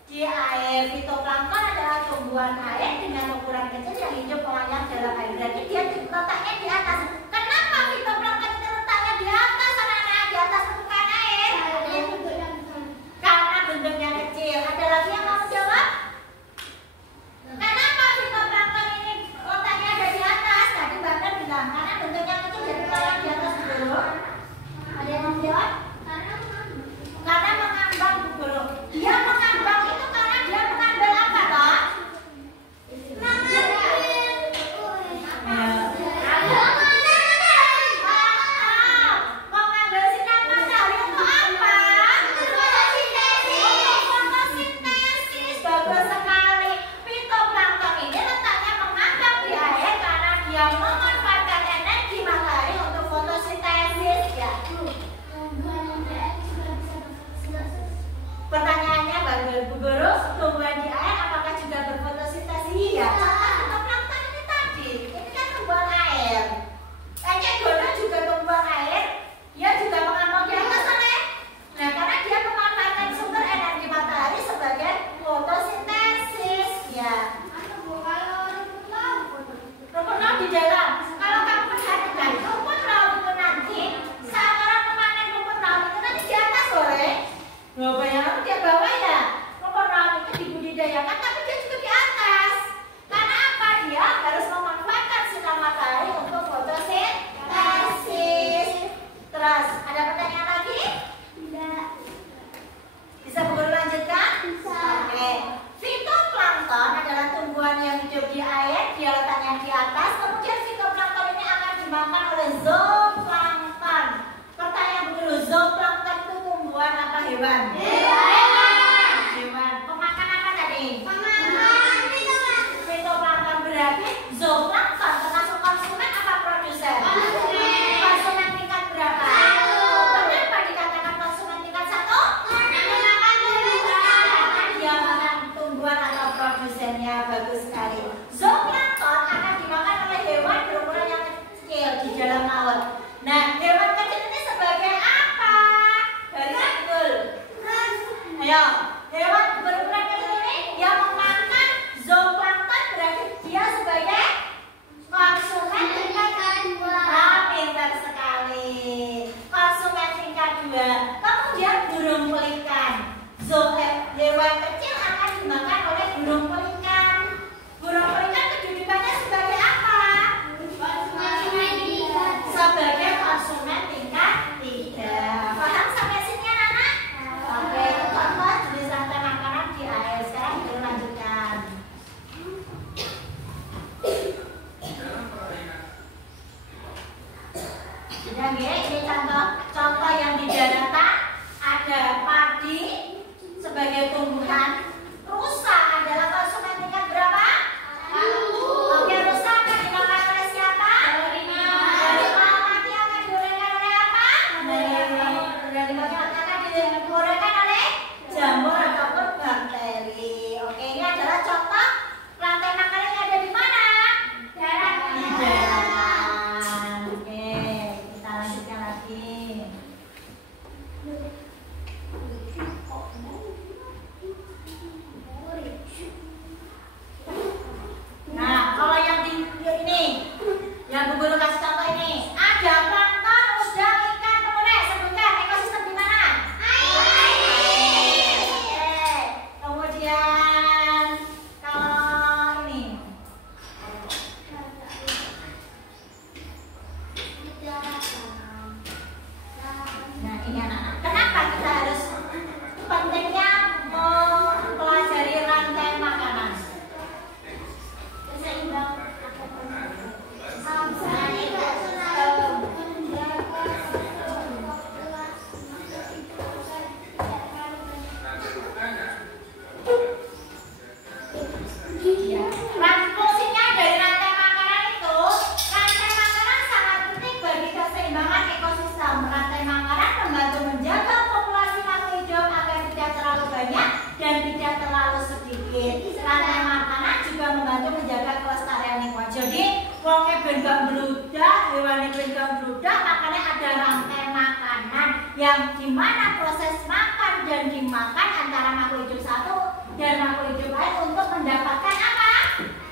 Di air. Fitoplankton adalah tumbuhan air dengan ukuran kecil yang hidup melayang dalam air. Berarti dia letaknya di atas. Kenapa fitoplankton itu letaknya di atas, anak-anak? Di atas permukaan air? Karena bentuknya kecil. Ada lagi yang mau jawab? Kenapa fitoplankton ini letaknya ada di atas? Tadi Mbak bilang karena bentuknya kecil jadi melayang di atas dulu. Ada yang mau jawab? Karena mengambang dulu. Dia mengambang itu karena dia mengambil apa toh? Mengambil sinar matahari untuk apa? Untuk fotosintesis. Bagus sekali. Fitoplankton ini letaknya mengambang di air karena dia memanfaatkan energi matahari untuk fotosintesis ya. Pertanyaannya Bu Guru, tumbuhan di air apakah juga berfotosintesis? Iya. Contoh fitoplankton ini tadi, ini kan tumbuhan air. Eceng juga tumbuhan air, dia juga mengambang di atas sana. Nah, karena dia memanfaatkan sumber energi matahari sebagai fotosintesis ya. Rumput laut di dalam. Kalau kamu perhatikan rumput laut itu nanti saat orang memanen rumput laut itu nanti di atas boleh. Loh, bayangkan dia bawah ya. Rumput laut itu dibudidayakan tapi dia juga di atas. Karena apa? Dia harus memanfaatkan sinar matahari untuk fotosintesis. Terus, ada pertanyaan lagi? Bisa Bu Guru lanjutkan? Oke. Fitoplankton adalah tumbuhan yang hidup di air, dia letaknya di atas. Kemudian fitoplankton ini akan dimakan oleh zooplankton. Pertanyaan Bu Guru, zooplankton itu tumbuhan apa hewan? Hewan. Pemakan apa tadi? Fitoplankton. Berarti zooplankton termasuk konsumen apa produsen? Konsumen tingkat berapa? Kenapa dikatakan konsumen tingkat 1? Karena dia makan tumbuhan atau produsen. pembelajarannya bagus sekali. Zooplankton akan dimakan oleh hewan berukuran yang kecil di dalam laut. Nah, hewan kecil ini sebagai apa? Dari betul. Ayo, hewan berukuran kecil ini yang memakan zooplankton berarti dia sebagai konsumen tingkat kedua. Pintar sekali. Konsumen tingkat 2. Kemudian burung pelikan. Hewan kecil akan dimakan oleh burung pelikan. Burung pelikan kedudukannya sebagai apa? Sebagai konsumen tingkat 3. Paham sampai sini anak-anak? Oke, contoh jenis rantai makanan di air. Sekarang kita lanjutkan. Dan ini contoh yang di daratan ada padi sebagai tumbuhan. Rusa adalah konsumen tingkat berapa? 1. Oke, rusa akan dimakan oleh siapa? Harimau. Mati akan digorengkan oleh apa? Akan digorengkan oleh jamur ataupun bakteri. Oke, ini adalah contoh rantai makanan yang ada di mana? Di daratan. Oke, kita lanjutkan lagi. Nah, kalau yang di ini, yang Bu Guru kasih contoh ini, ada plankton, udang, ikan, kemudian sebutkan ekosistem di mana? Air. Oke. Kemudian kalau ini, nah ini anak-anak. Kenapa kita harus pentingnya mempelajari rantai makanan? Fungsinya dari rantai makanan itu, rantai makanan sangat penting bagi keseimbangan ekosistem. Rantai makanan membantu menjaga populasi makhluk hidup agar tidak terlalu banyak dan tidak terlalu sedikit. Rantai makanan juga membantu menjaga kelestarian lingkungan. Jadi, wongnya ben gak bludak, hewan ben gak bludak, makanya ada rantai makanan yang dimana proses makan dan dimakan antara makhluk hidup satu dan makhluk hidup lain untuk mendapatkan apa?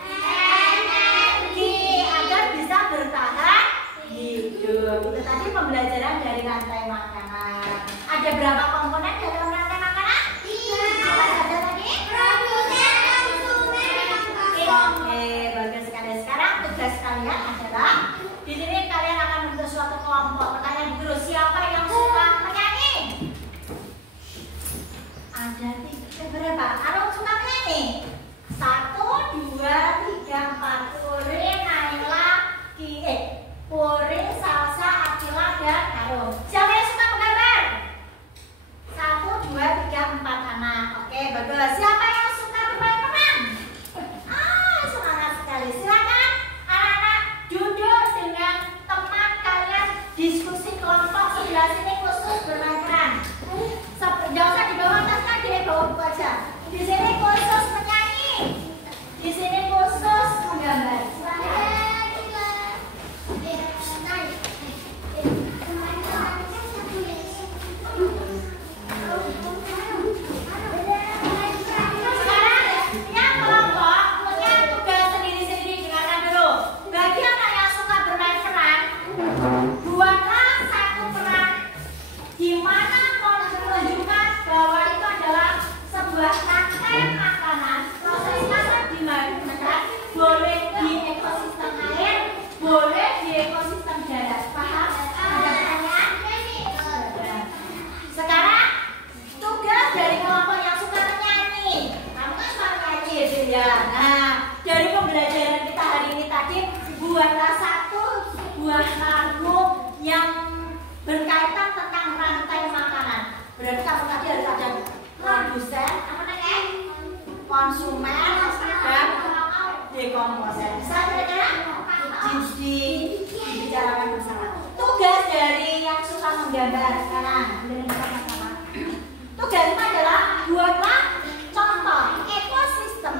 Energi agar bisa bertahan hidup. Itu tadi pembelajaran dari rantai makanan. Ada berapa komponen dalam rantai makanan? 3. Apa saja tadi? Produsen, konsumen, oke, bagus sekali. Sekarang tugas kalian adalah di sini kalian akan membentuk suatu kelompok. Pertanyaan guru, siapa yang suka menyanyi? Ada 3. Berapa? Kalau suka menyanyi? 1, 2, 3, 4. Purin, Salsa, Akila, dan Harum. Siapa yang suka menggambar? 1, 2, 3, 4 anak. Oke, bagus. Siapa yang suka bermain peran? Semangat sekali. Silakan anak-anak duduk dengan teman kalian, diskusi kelompok sebelah sini khusus bermain peran. Jangan usah di bawah atas kaki, di bawah buku aja. Di sini khusus menyanyi, di sini khusus menggambar. Silakan. Nah, dari pembelajaran kita hari ini tadi, buatlah satu buah lagu yang berkaitan tentang rantai makanan. Berarti kamu tadi harus ada produsen, konsumen, dan dekomposer. Bisa kira-kira dibicarakan bersama. Tugas dari yang suka menggambar sekarang, tugasnya adalah buatlah contoh ekosistem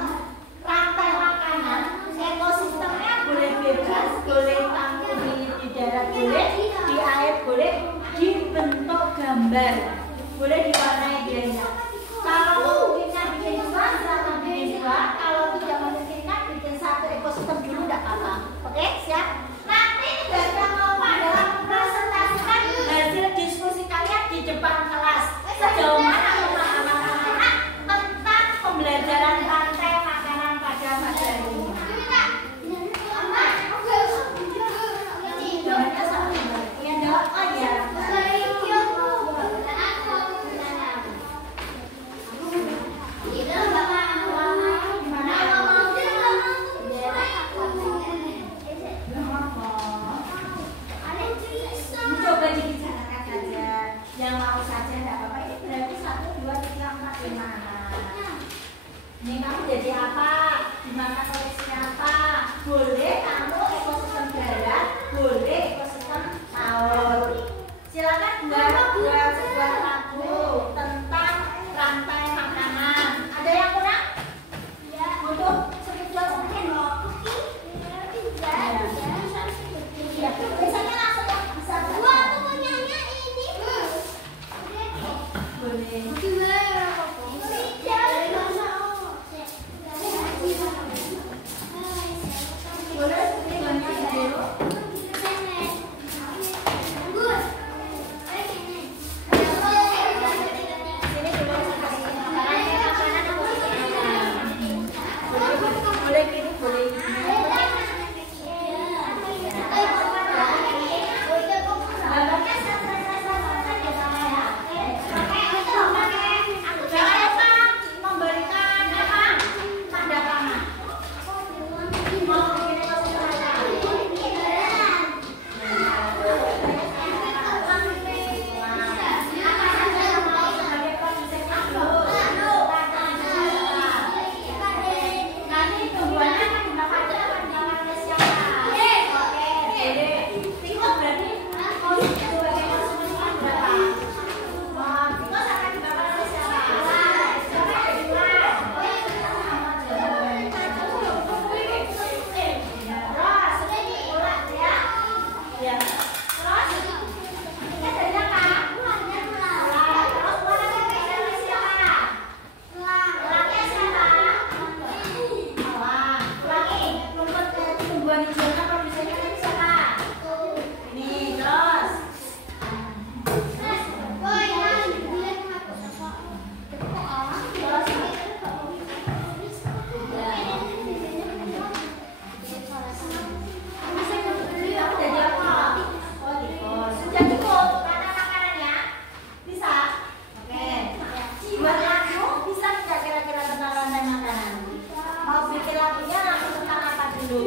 dulu.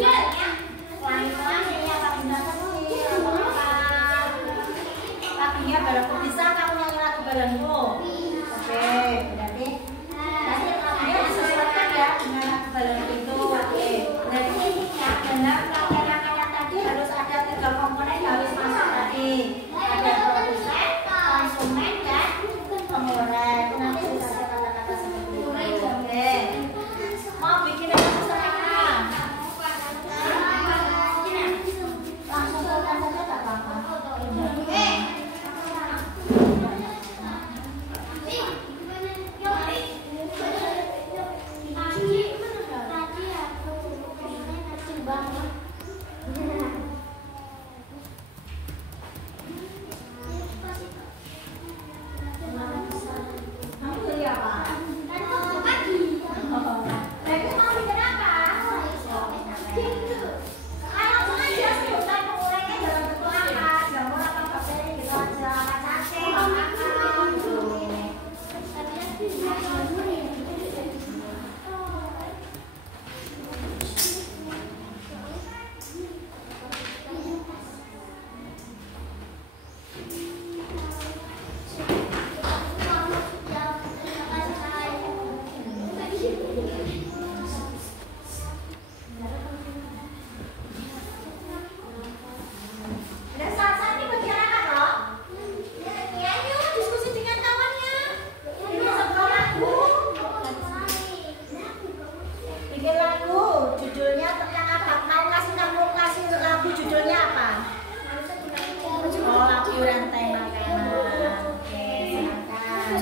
Pelan-pelan ya, Kak Bunda kecil. Lagunya balonku, bisa kamu nyanyi lagu balonku? Oke, berarti nanti lagunya disesuaikan ya dengan lagu balonku itu. Oke, berarti intinya dalam rangkaian tadi harus ada 3 komponen yang harus masuk tadi. Ada produsen, konsumen, dan pengurus. Nanti bisa ada kata-kata seperti itu. Oke, mau bikin apa sesuatu? Langsung sultan saja tak apa-apa. Kamu beli apa? Lagi mau bikin apa? Langsung aja sebutkan pengurangnya dalam bentuk apa? Jamur apa bakteri gitu aja. Sate, makan. Dan saat ini bagi anak loh. Ya, yuk diskusi dengan kawannya. Bikin sebuah lagu. Bikin lagu, judulnya tentang apa? Mau kasih lagu judulnya apa? Oh, lagu rantai makanan. Oke, silakan.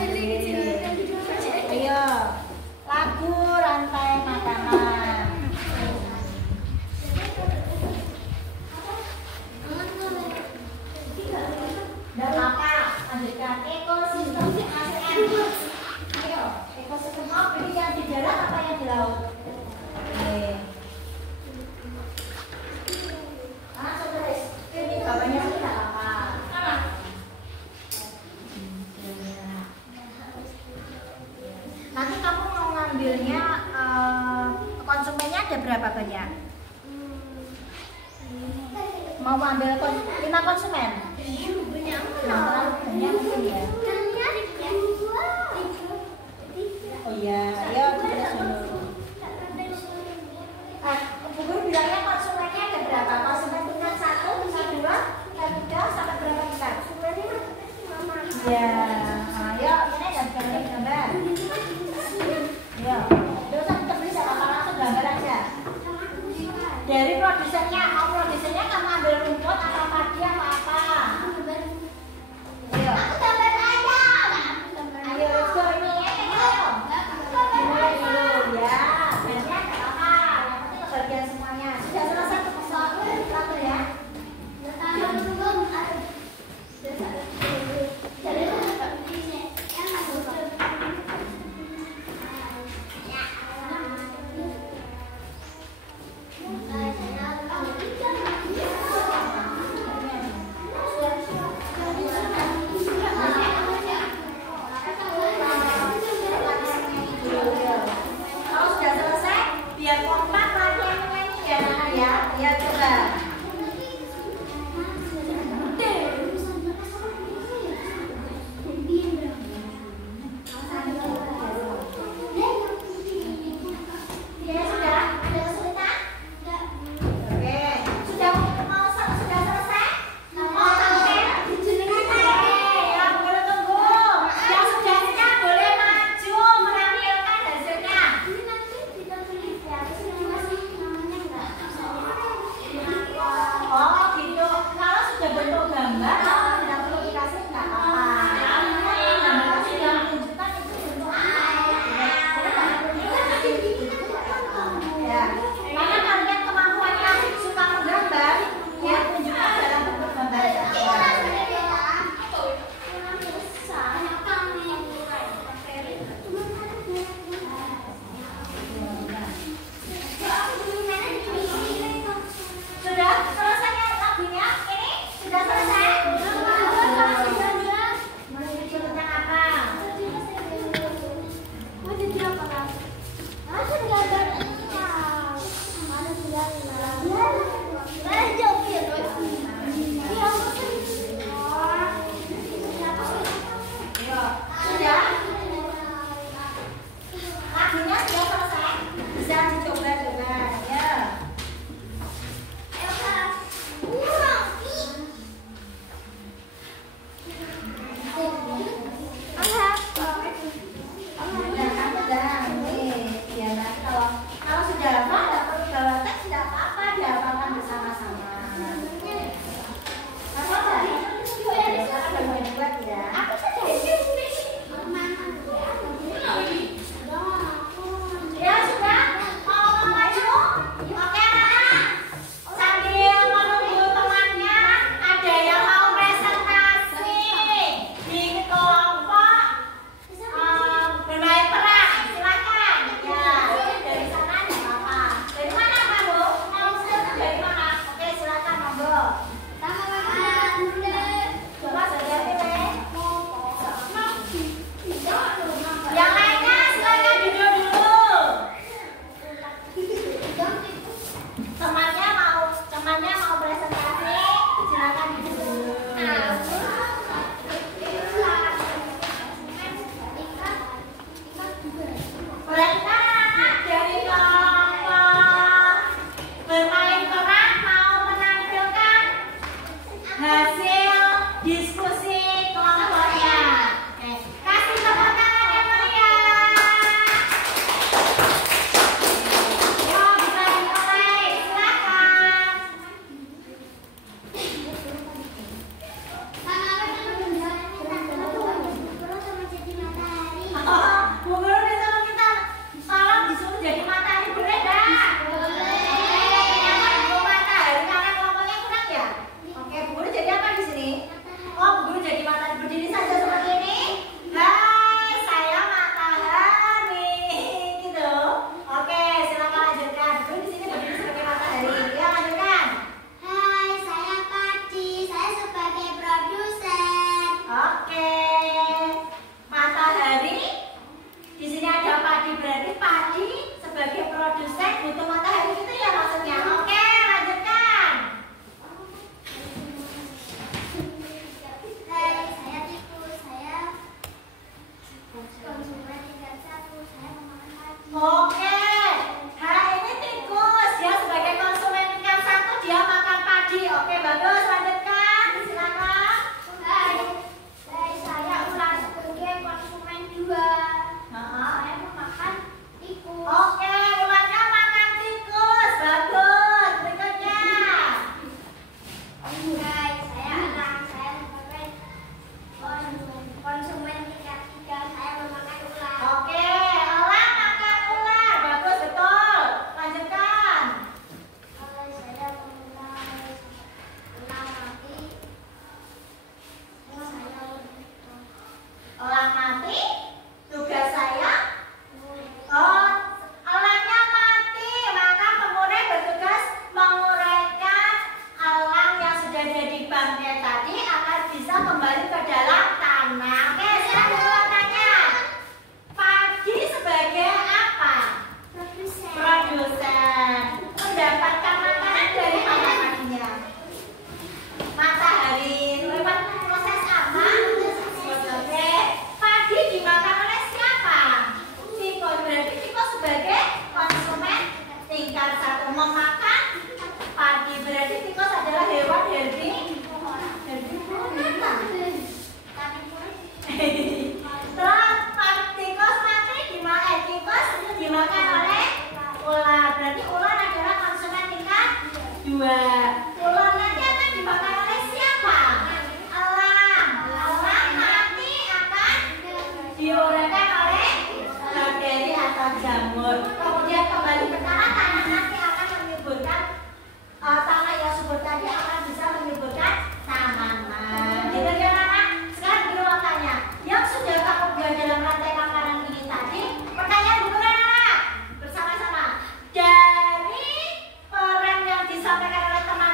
Ayo, lagu rantai makanan. Dan apa? Lanjutkan ekosistem ASEAN. Ayo, ekosistem apa? Ini yang di darat apa yang di laut? Oke. Langsung tulis. Ini bapaknya sih tidak apa. Nanti kamu mau ngambilnya konsumennya ada berapa banyak? Mau ambil 5 konsumen? Nah, terlalu banyak mungkin ya. Oh iya, ayo kita dulu. Bu Guru bilangnya konsumennya ada berapa? Konsumen tingkat 1, tingkat 2, tingkat 3, sampai berapa tingkat? Ya, ayo ini ada gambar. Ayo, tidak usah ditulis apa langsung gambar aja. Dari produsennya, mau produsennya kamu ambil rumput atau padi atau apa? Ayo. Ayo, let's go ini ya, ayo. Dimulai dulu ya. Banyak nggak apa-apa. Yang penting kebagian semuanya. Sudah selesai tuh soal lagu ya. Kalau sudah selesai, biar kompak latihan menyanyi ya, anak ya. Ya coba. Ya sudah, ada kesulitan? Oke, sudah selesai? Mau tampil? Ya boleh tunggu. Yang sudah siap boleh maju menampilkan hasilnya. dua. Ular nanti akan dimakan oleh siapa? Elang. Elang nanti akan diuraikan oleh bakteri atau jamur. Kemudian kembali ke tanah, tanah nanti akan menyuburkan tanah yang subur tadi akan bisa menyuburkan tanaman. Gitu ya anak. Sekarang guru mau tanya, yang sudah kamu buat dalam rantai makanan ini tadi, pertanyaan guru anak bersama-sama. Dari peran yang disampaikan oleh teman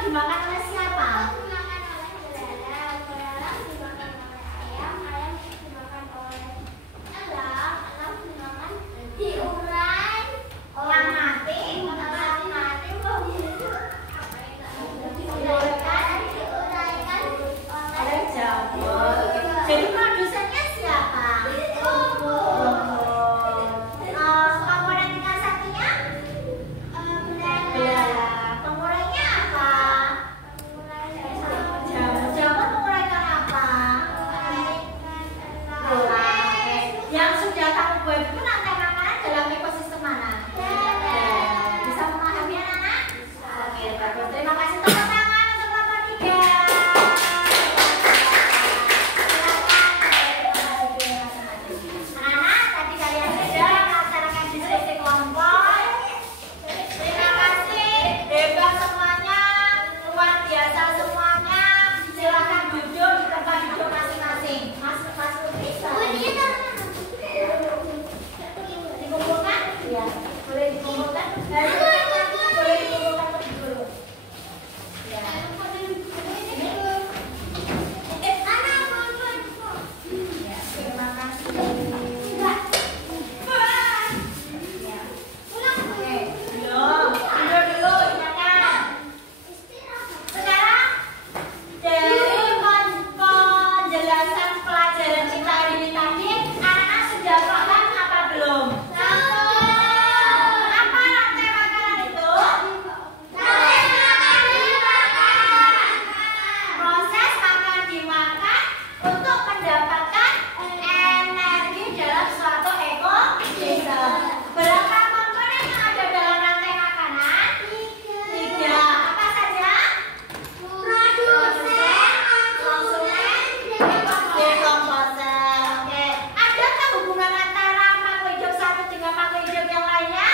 dimakan oleh siapa? Dimakan oleh belalang, belalang dimakan oleh ayam, ayam dimakan oleh elang, elang dimakan diurai Orang mati, orang mati, diuraikan oleh jamur. Jadi produsennya siapa? Komponen tingkat satunya belalang. Pengurainya apa? Jamur menguraikan apa? Oke. Yang sudah kamu buat itu rantai makanan dalam ekosistem mana? Bisa memahami anak-anak? Oke, bagus. Terima kasih, tepuk tangan untuk kelompok 3. Anak-anak, tadi kalian sudah melaksanakan diskusi kelompok. Terima kasih, hebat semuanya, luar biasa semuanya. Silakan duduk di tempat duduk masing-masing. Masuk bisa. Dikumpulkan? Ya, boleh dikumpulkan. Boleh dikumpulkan terlebih dulu. Ya. Ya, terima kasih. Ya. Oke, belum. Tidur dulu, ingatkan. Sekarang dari penjelasan pelajaran kita hari ini tadi, anak-anak sudah paham apa belum? Apa rantai makanan itu? Proses makan dimakan untuk mendapatkan energi dalam suatu ekosistem. Berapa komponen yang ada dalam rantai makanan? 3. Apa saja? Konsumen, dekomposer. Oke. Adakah hubungan antara makhluk hidup satu dengan makhluk hidup yang lainnya?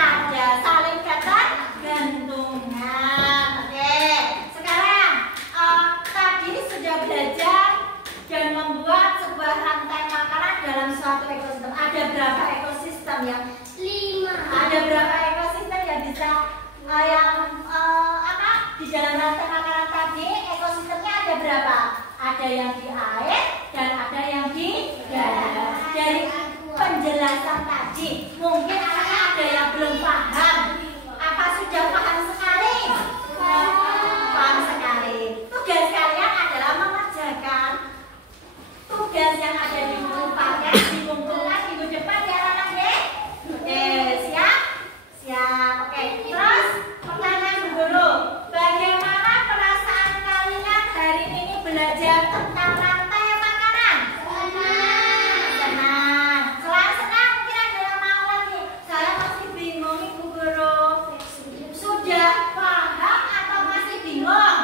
Ada, saling ketergantungan. Oke. Sekarang tadi sudah belajar dan membuat sebuah rantai makanan dalam suatu ekosistem. Ada berapa ekosistem yang ada berapa ekosistem yang bisa di dalam rantai makanan tadi ekosistemnya ada berapa? Ada yang di air dan ada yang di darat. Dari penjelasan tadi mungkin anak-anak ada yang belum paham. Apa sudah paham sekali? Paham sekali. Tugas kalian adalah mengerjakan tugas yang ada di buku paket, dikumpulkan minggu depan ya anak-anak ya. Oke, siap? Siap. Oke, terus pertanyaan dulu. Bagaimana perasaan kalian hari ini belajar tentang rantai makanan? Senang. Selain senang, mungkin ada yang mau lagi. Saya masih bingung, Ibu Guru. Sudah paham atau masih bingung?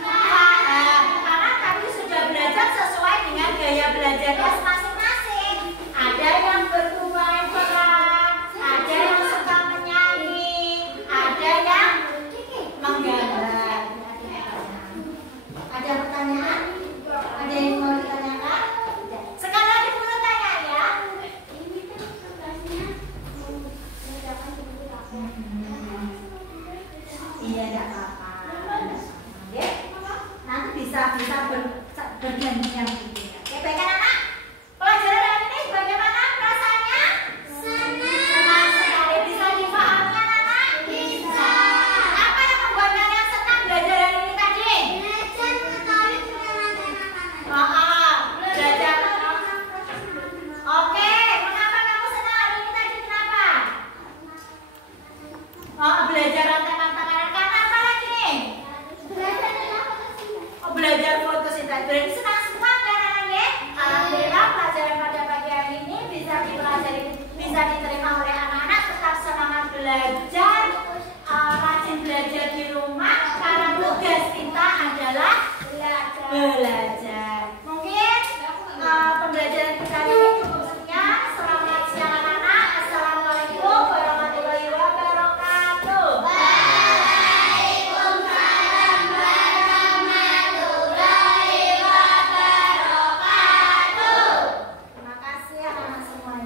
Paham. Karena tadi sudah belajar sesuai dengan gaya belajarnya masing-masing. Ada yang bermain peran, ada yang suka menyanyi, ada yang menggambar. Ada pertanyaan? Ada yang mau ditanyakan? Sekali lagi dulu tanya ya. Iya, tidak apa-apa. Ya. Nanti bisa bergantian gitu ya. Oke, baik anak-anak. Pelajaran hari ini bagaimana perasaannya? Senang sekali. Bisa dipahami anak-anak? Bisa. Apa yang membuat kalian senang belajar hari ini tadi? Belajar. Oke, mengapa kamu senang hari ini tadi? Kenapa? Belajar rantai makanan. Karena apa lagi nih? Belajar fotosintesis. Berarti senang semua kan anak-anak ya? Alhamdulillah pelajaran pada pagi hari ini bisa dipelajari, bisa diterima oleh anak-anak. Tetap semangat belajar, rajin belajar di rumah karena tugas kita adalah belajar.